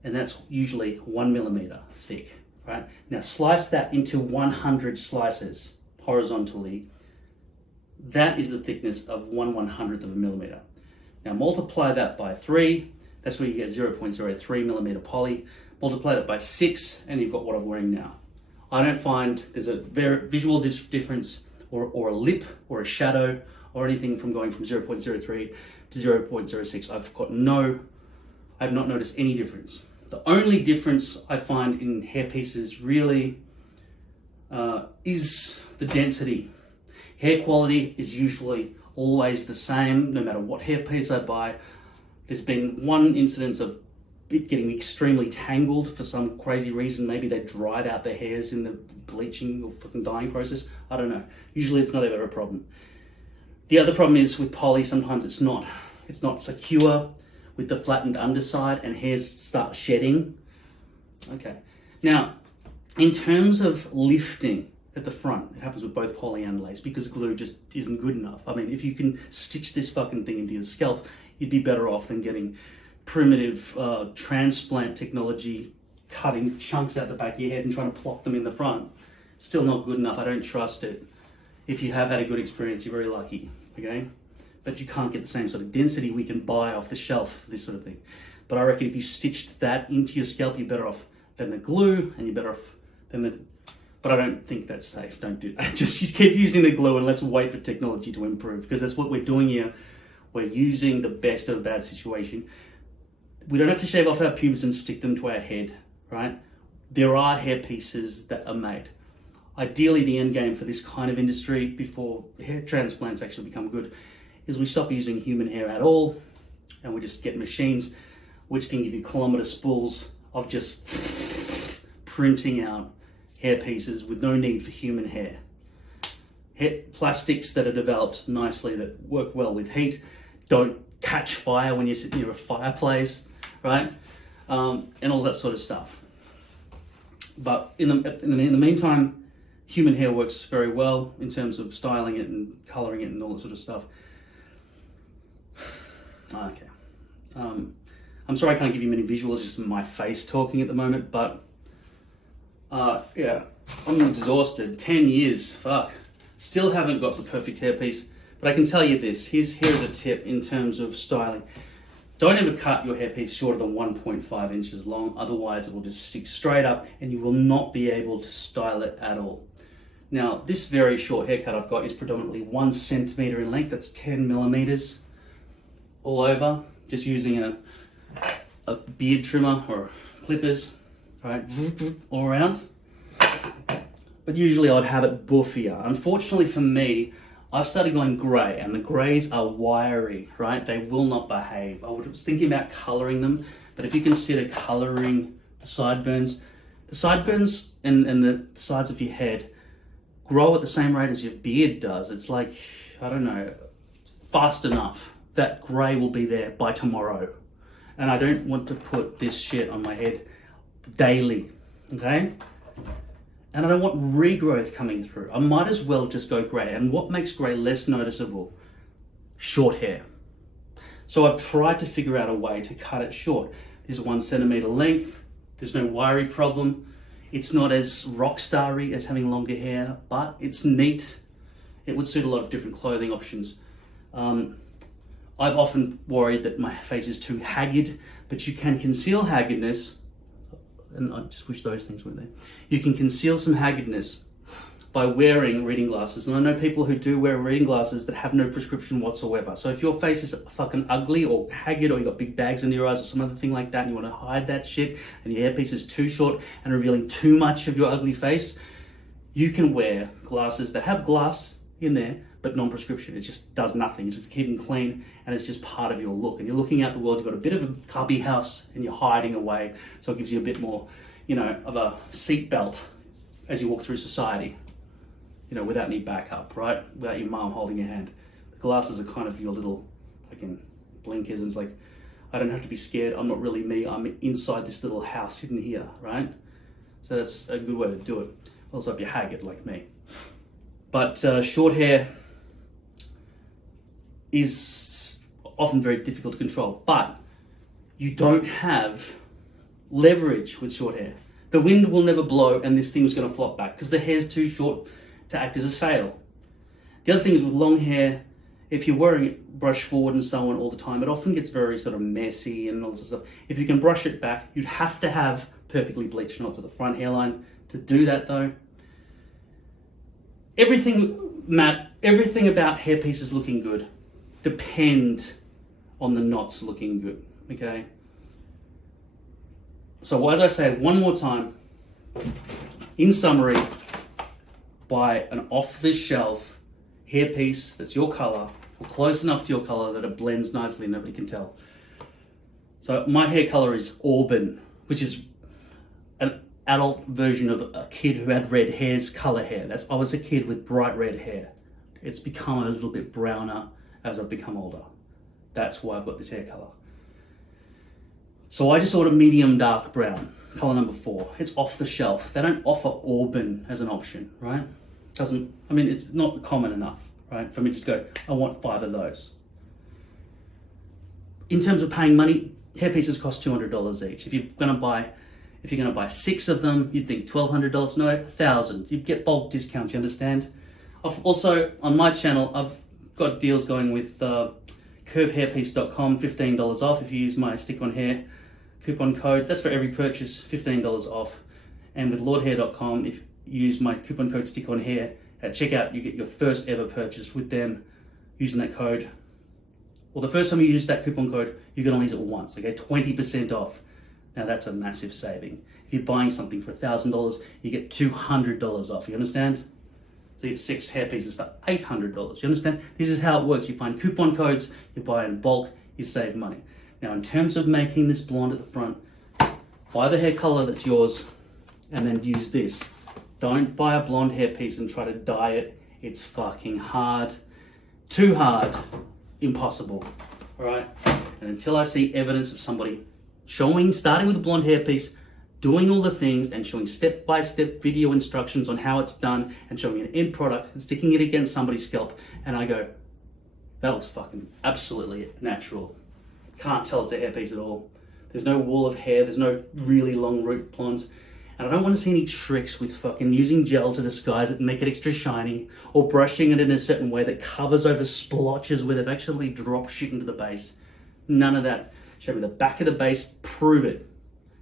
and that's usually 1 millimeter thick, right? Now slice that into 100 slices horizontally. That is the thickness of 1/100th of a millimeter. Now multiply that by 3, that's where you get 0.03 millimeter poly. Multiply that by 6, and you've got what I'm wearing now. I don't find there's a very visual difference or a lip or a shadow or anything from going from 0.03 to 0.06. I've not noticed any difference. The only difference I find in hair pieces really is the density. Hair quality is usually always the same, no matter what hairpiece I buy. There's been one incidence of it getting extremely tangled for some crazy reason. Maybe they dried out their hairs in the bleaching or fucking dyeing process. I don't know. Usually it's not ever a problem. The other problem is with poly, sometimes it's not secure with the flattened underside and hairs start shedding. Okay. Now, in terms of lifting at the front, it happens with both poly and lace because glue just isn't good enough. I mean, if you can stitch this fucking thing into your scalp, you'd be better off than getting primitive transplant technology, cutting chunks out the back of your head and trying to plop them in the front. Still not good enough. I don't trust it. If you have had a good experience, you're very lucky, okay? But you can't get the same sort of density we can buy off the shelf for this sort of thing. But I reckon if you stitched that into your scalp, you're better off than the glue, and you're better off than the... But I don't think that's safe. Don't do that. Just keep using the glue and let's wait for technology to improve, because that's what we're doing here. We're using the best of a bad situation. We don't have to shave off our pubes and stick them to our head, right? There are hair pieces that are made. Ideally, the end game for this kind of industry, before hair transplants actually become good, is we stop using human hair at all, and we just get machines which can give you kilometre spools of just printing out hair pieces with no need for human hair. Plastics that are developed nicely, that work well with heat, don't catch fire when you sit near a fireplace, right? And all that sort of stuff. But in the meantime, human hair works very well in terms of styling it and colouring it and all that sort of stuff. Okay. I'm sorry I can't give you many visuals, just my face talking at the moment, but yeah, I'm exhausted. 10 years, fuck. Still haven't got the perfect hairpiece, but I can tell you this. Here's a tip in terms of styling. Don't ever cut your hairpiece shorter than 1.5 inches long, otherwise it will just stick straight up and you will not be able to style it at all. Now, this very short haircut I've got is predominantly 1 centimetre in length, that's 10 millimetres all over, just using a beard trimmer or clippers, right, all around. But usually I'd have it buffier. Unfortunately for me, I've started going grey, and the greys are wiry, right? They will not behave. I was thinking about colouring them, but if you consider colouring the sideburns and the sides of your head grow at the same rate as your beard does. It's like, I don't know, fast enough that grey will be there by tomorrow. And I don't want to put this shit on my head daily, okay? And I don't want regrowth coming through. I might as well just go grey. And what makes grey less noticeable? Short hair. So I've tried to figure out a way to cut it short. This is 1 centimetre length. There's no wiry problem. It's not as rock starry as having longer hair, but it's neat. It would suit a lot of different clothing options. I've often worried that my face is too haggard, but you can conceal haggardness, and I just wish those things weren't there. You can conceal some haggardness by wearing reading glasses. And I know people who do wear reading glasses that have no prescription whatsoever. So if your face is fucking ugly or haggard, or you got big bags under your eyes or some other thing like that, and you want to hide that shit, and your hairpiece is too short and revealing too much of your ugly face, you can wear glasses that have glass in there, but non-prescription. It just does nothing. It's just keeping clean, and it's just part of your look. And you're looking out the world, you've got a bit of a cubby house, and you're hiding away, so it gives you a bit more, of a seatbelt as you walk through society. Without any backup, right? Without your mom holding your hand. The glasses are kind of your little fucking blinkers, and it's like, I don't have to be scared. I'm not really me. I'm inside this little house hidden here, right? So that's a good way to do it. Also, if you're haggard like me. But short hair is often very difficult to control. But you don't have leverage with short hair. The wind will never blow, and this thing's going to flop back because the hair's too short to act as a sail. The other thing is with long hair, if you're wearing it brush forward and so on all the time, it often gets very sort of messy and all this stuff. If you can brush it back, you'd have to have perfectly bleached knots at the front hairline to do that though. Everything about hairpieces looking good depend on the knots looking good, okay? So as I say one more time, in summary, buy an off-the-shelf hairpiece that's your colour or close enough to your color that it blends nicely and nobody can tell. So my hair color is auburn, which is an adult version of a kid who had red hair's color hair. I was a kid with bright red hair. It's become a little bit browner as I've become older. That's why I've got this hair color. So I just ordered medium dark brown, color number 4. It's off the shelf. They don't offer auburn as an option, right? It's not common enough, right? For me to just go, I want 5 of those. In terms of paying money, hair pieces cost $200 each. If you're gonna buy 6 of them, you'd think $1,200. No, $1,000. You'd get bulk discounts. You understand? I've also on my channel, I've got deals going with curvehairpiece.com, $15 off if you use my StickOnHair coupon code. That's for every purchase, $15 off. And with LordHair.com, if you use my coupon code StickOnHair at checkout, you get your first ever purchase with them using that code. Well, the first time you use that coupon code, you can only use it once, okay? 20% off. Now that's a massive saving. If you're buying something for $1,000, you get $200 off, you understand? So you get 6 hair pieces for $800, you understand? This is how it works. You find coupon codes, you buy in bulk, you save money. Now in terms of making this blonde at the front, buy the hair color that's yours and then use this. Don't buy a blonde hair piece and try to dye it. It's fucking hard. Too hard. Impossible. All right? And until I see evidence of somebody starting with a blonde hair piece, doing all the things and showing step-by-step video instructions on how it's done and showing an end product and sticking it against somebody's scalp, and I go, that looks fucking absolutely natural. Can't tell it's a hair piece at all. There's no wall of hair, there's no really long root blondes, and I don't want to see any tricks with fucking using gel to disguise it and make it extra shiny, or brushing it in a certain way that covers over splotches where they've actually dropped shit into the base. None of that. Show me the back of the base, prove it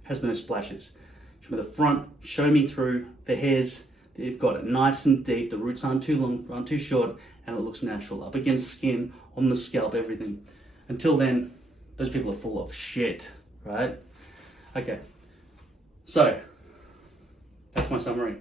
has no splashes. Show me the front, show me through the hairs that you've got it nice and deep, the roots aren't too long, aren't too short, and it looks natural, up against skin, on the scalp, everything. Until then, those people are full of shit, right? Okay, so that's my summary.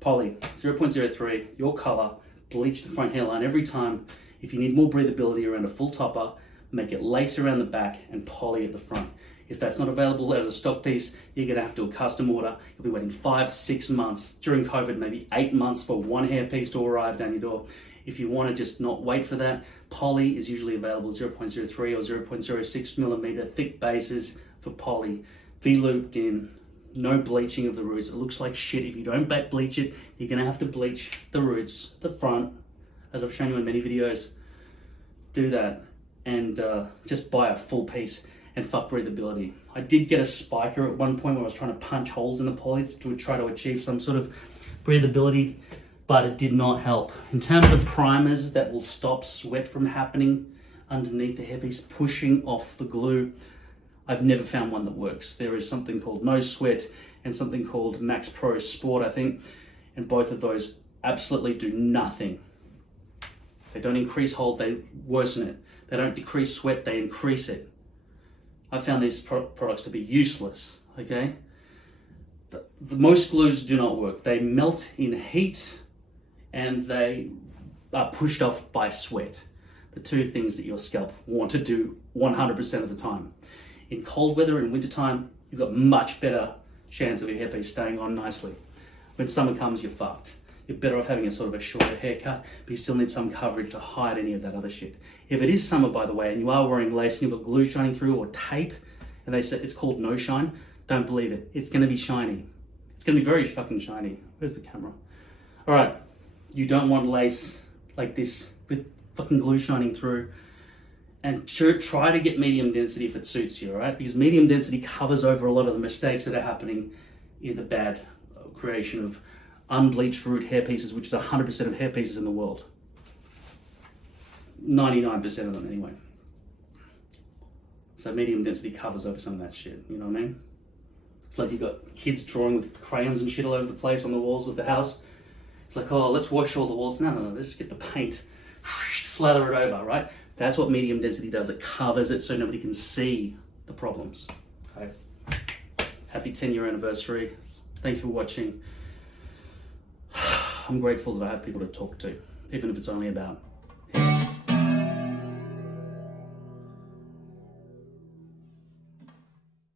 Poly, 0.03, your color, bleach the front hairline every time. If you need more breathability around a full topper, make it lace around the back and poly at the front. If that's not available as a stock piece, you're gonna have to do a custom order. You'll be waiting 5-6 months. During COVID, maybe 8 months for one hair piece to arrive down your door. If you wanna just not wait for that, poly is usually available 0.03 or 0.06 millimeter thick bases for poly. V-looped in, no bleaching of the roots. It looks like shit. If you don't back bleach it, you're gonna have to bleach the roots, the front, as I've shown you in many videos. Do that and just buy a full piece and fuck breathability. I did get a spiker at one point when I was trying to punch holes in the poly to try to achieve some sort of breathability, but it did not help. In terms of primers that will stop sweat from happening underneath the hairpiece, pushing off the glue, I've never found one that works. There is something called No Sweat and something called Max Pro Sport, I think, and both of those absolutely do nothing. They don't increase hold, they worsen it. They don't decrease sweat, they increase it. I found these products to be useless, okay? The most glues do not work. They melt in heat and they are pushed off by sweat. The two things that your scalp want to do 100% of the time. In cold weather and wintertime, you've got much better chance of your hairpiece staying on nicely. When summer comes, you're fucked. You're better off having a sort of a shorter haircut, but you still need some coverage to hide any of that other shit. If it is summer, by the way, and you are wearing lace and you've got glue shining through or tape, and they say it's called no shine, don't believe it. It's gonna be shiny. It's gonna be very fucking shiny. Where's the camera? All right, you don't want lace like this with fucking glue shining through. And try to get medium density if it suits you, all right? Because medium density covers over a lot of the mistakes that are happening in the bad creation of unbleached root hair pieces, which is 100% of hair pieces in the world. 99% of them anyway. So medium density covers over some of that shit, you know what I mean? It's like you've got kids drawing with crayons and shit all over the place on the walls of the house. It's like, oh, let's wash all the walls. No, let's just get the paint, slather it over, right? That's what medium density does. It covers it so nobody can see the problems, okay? Happy 10-year anniversary. Thanks for watching. I'm grateful that I have people to talk to, even if it's only about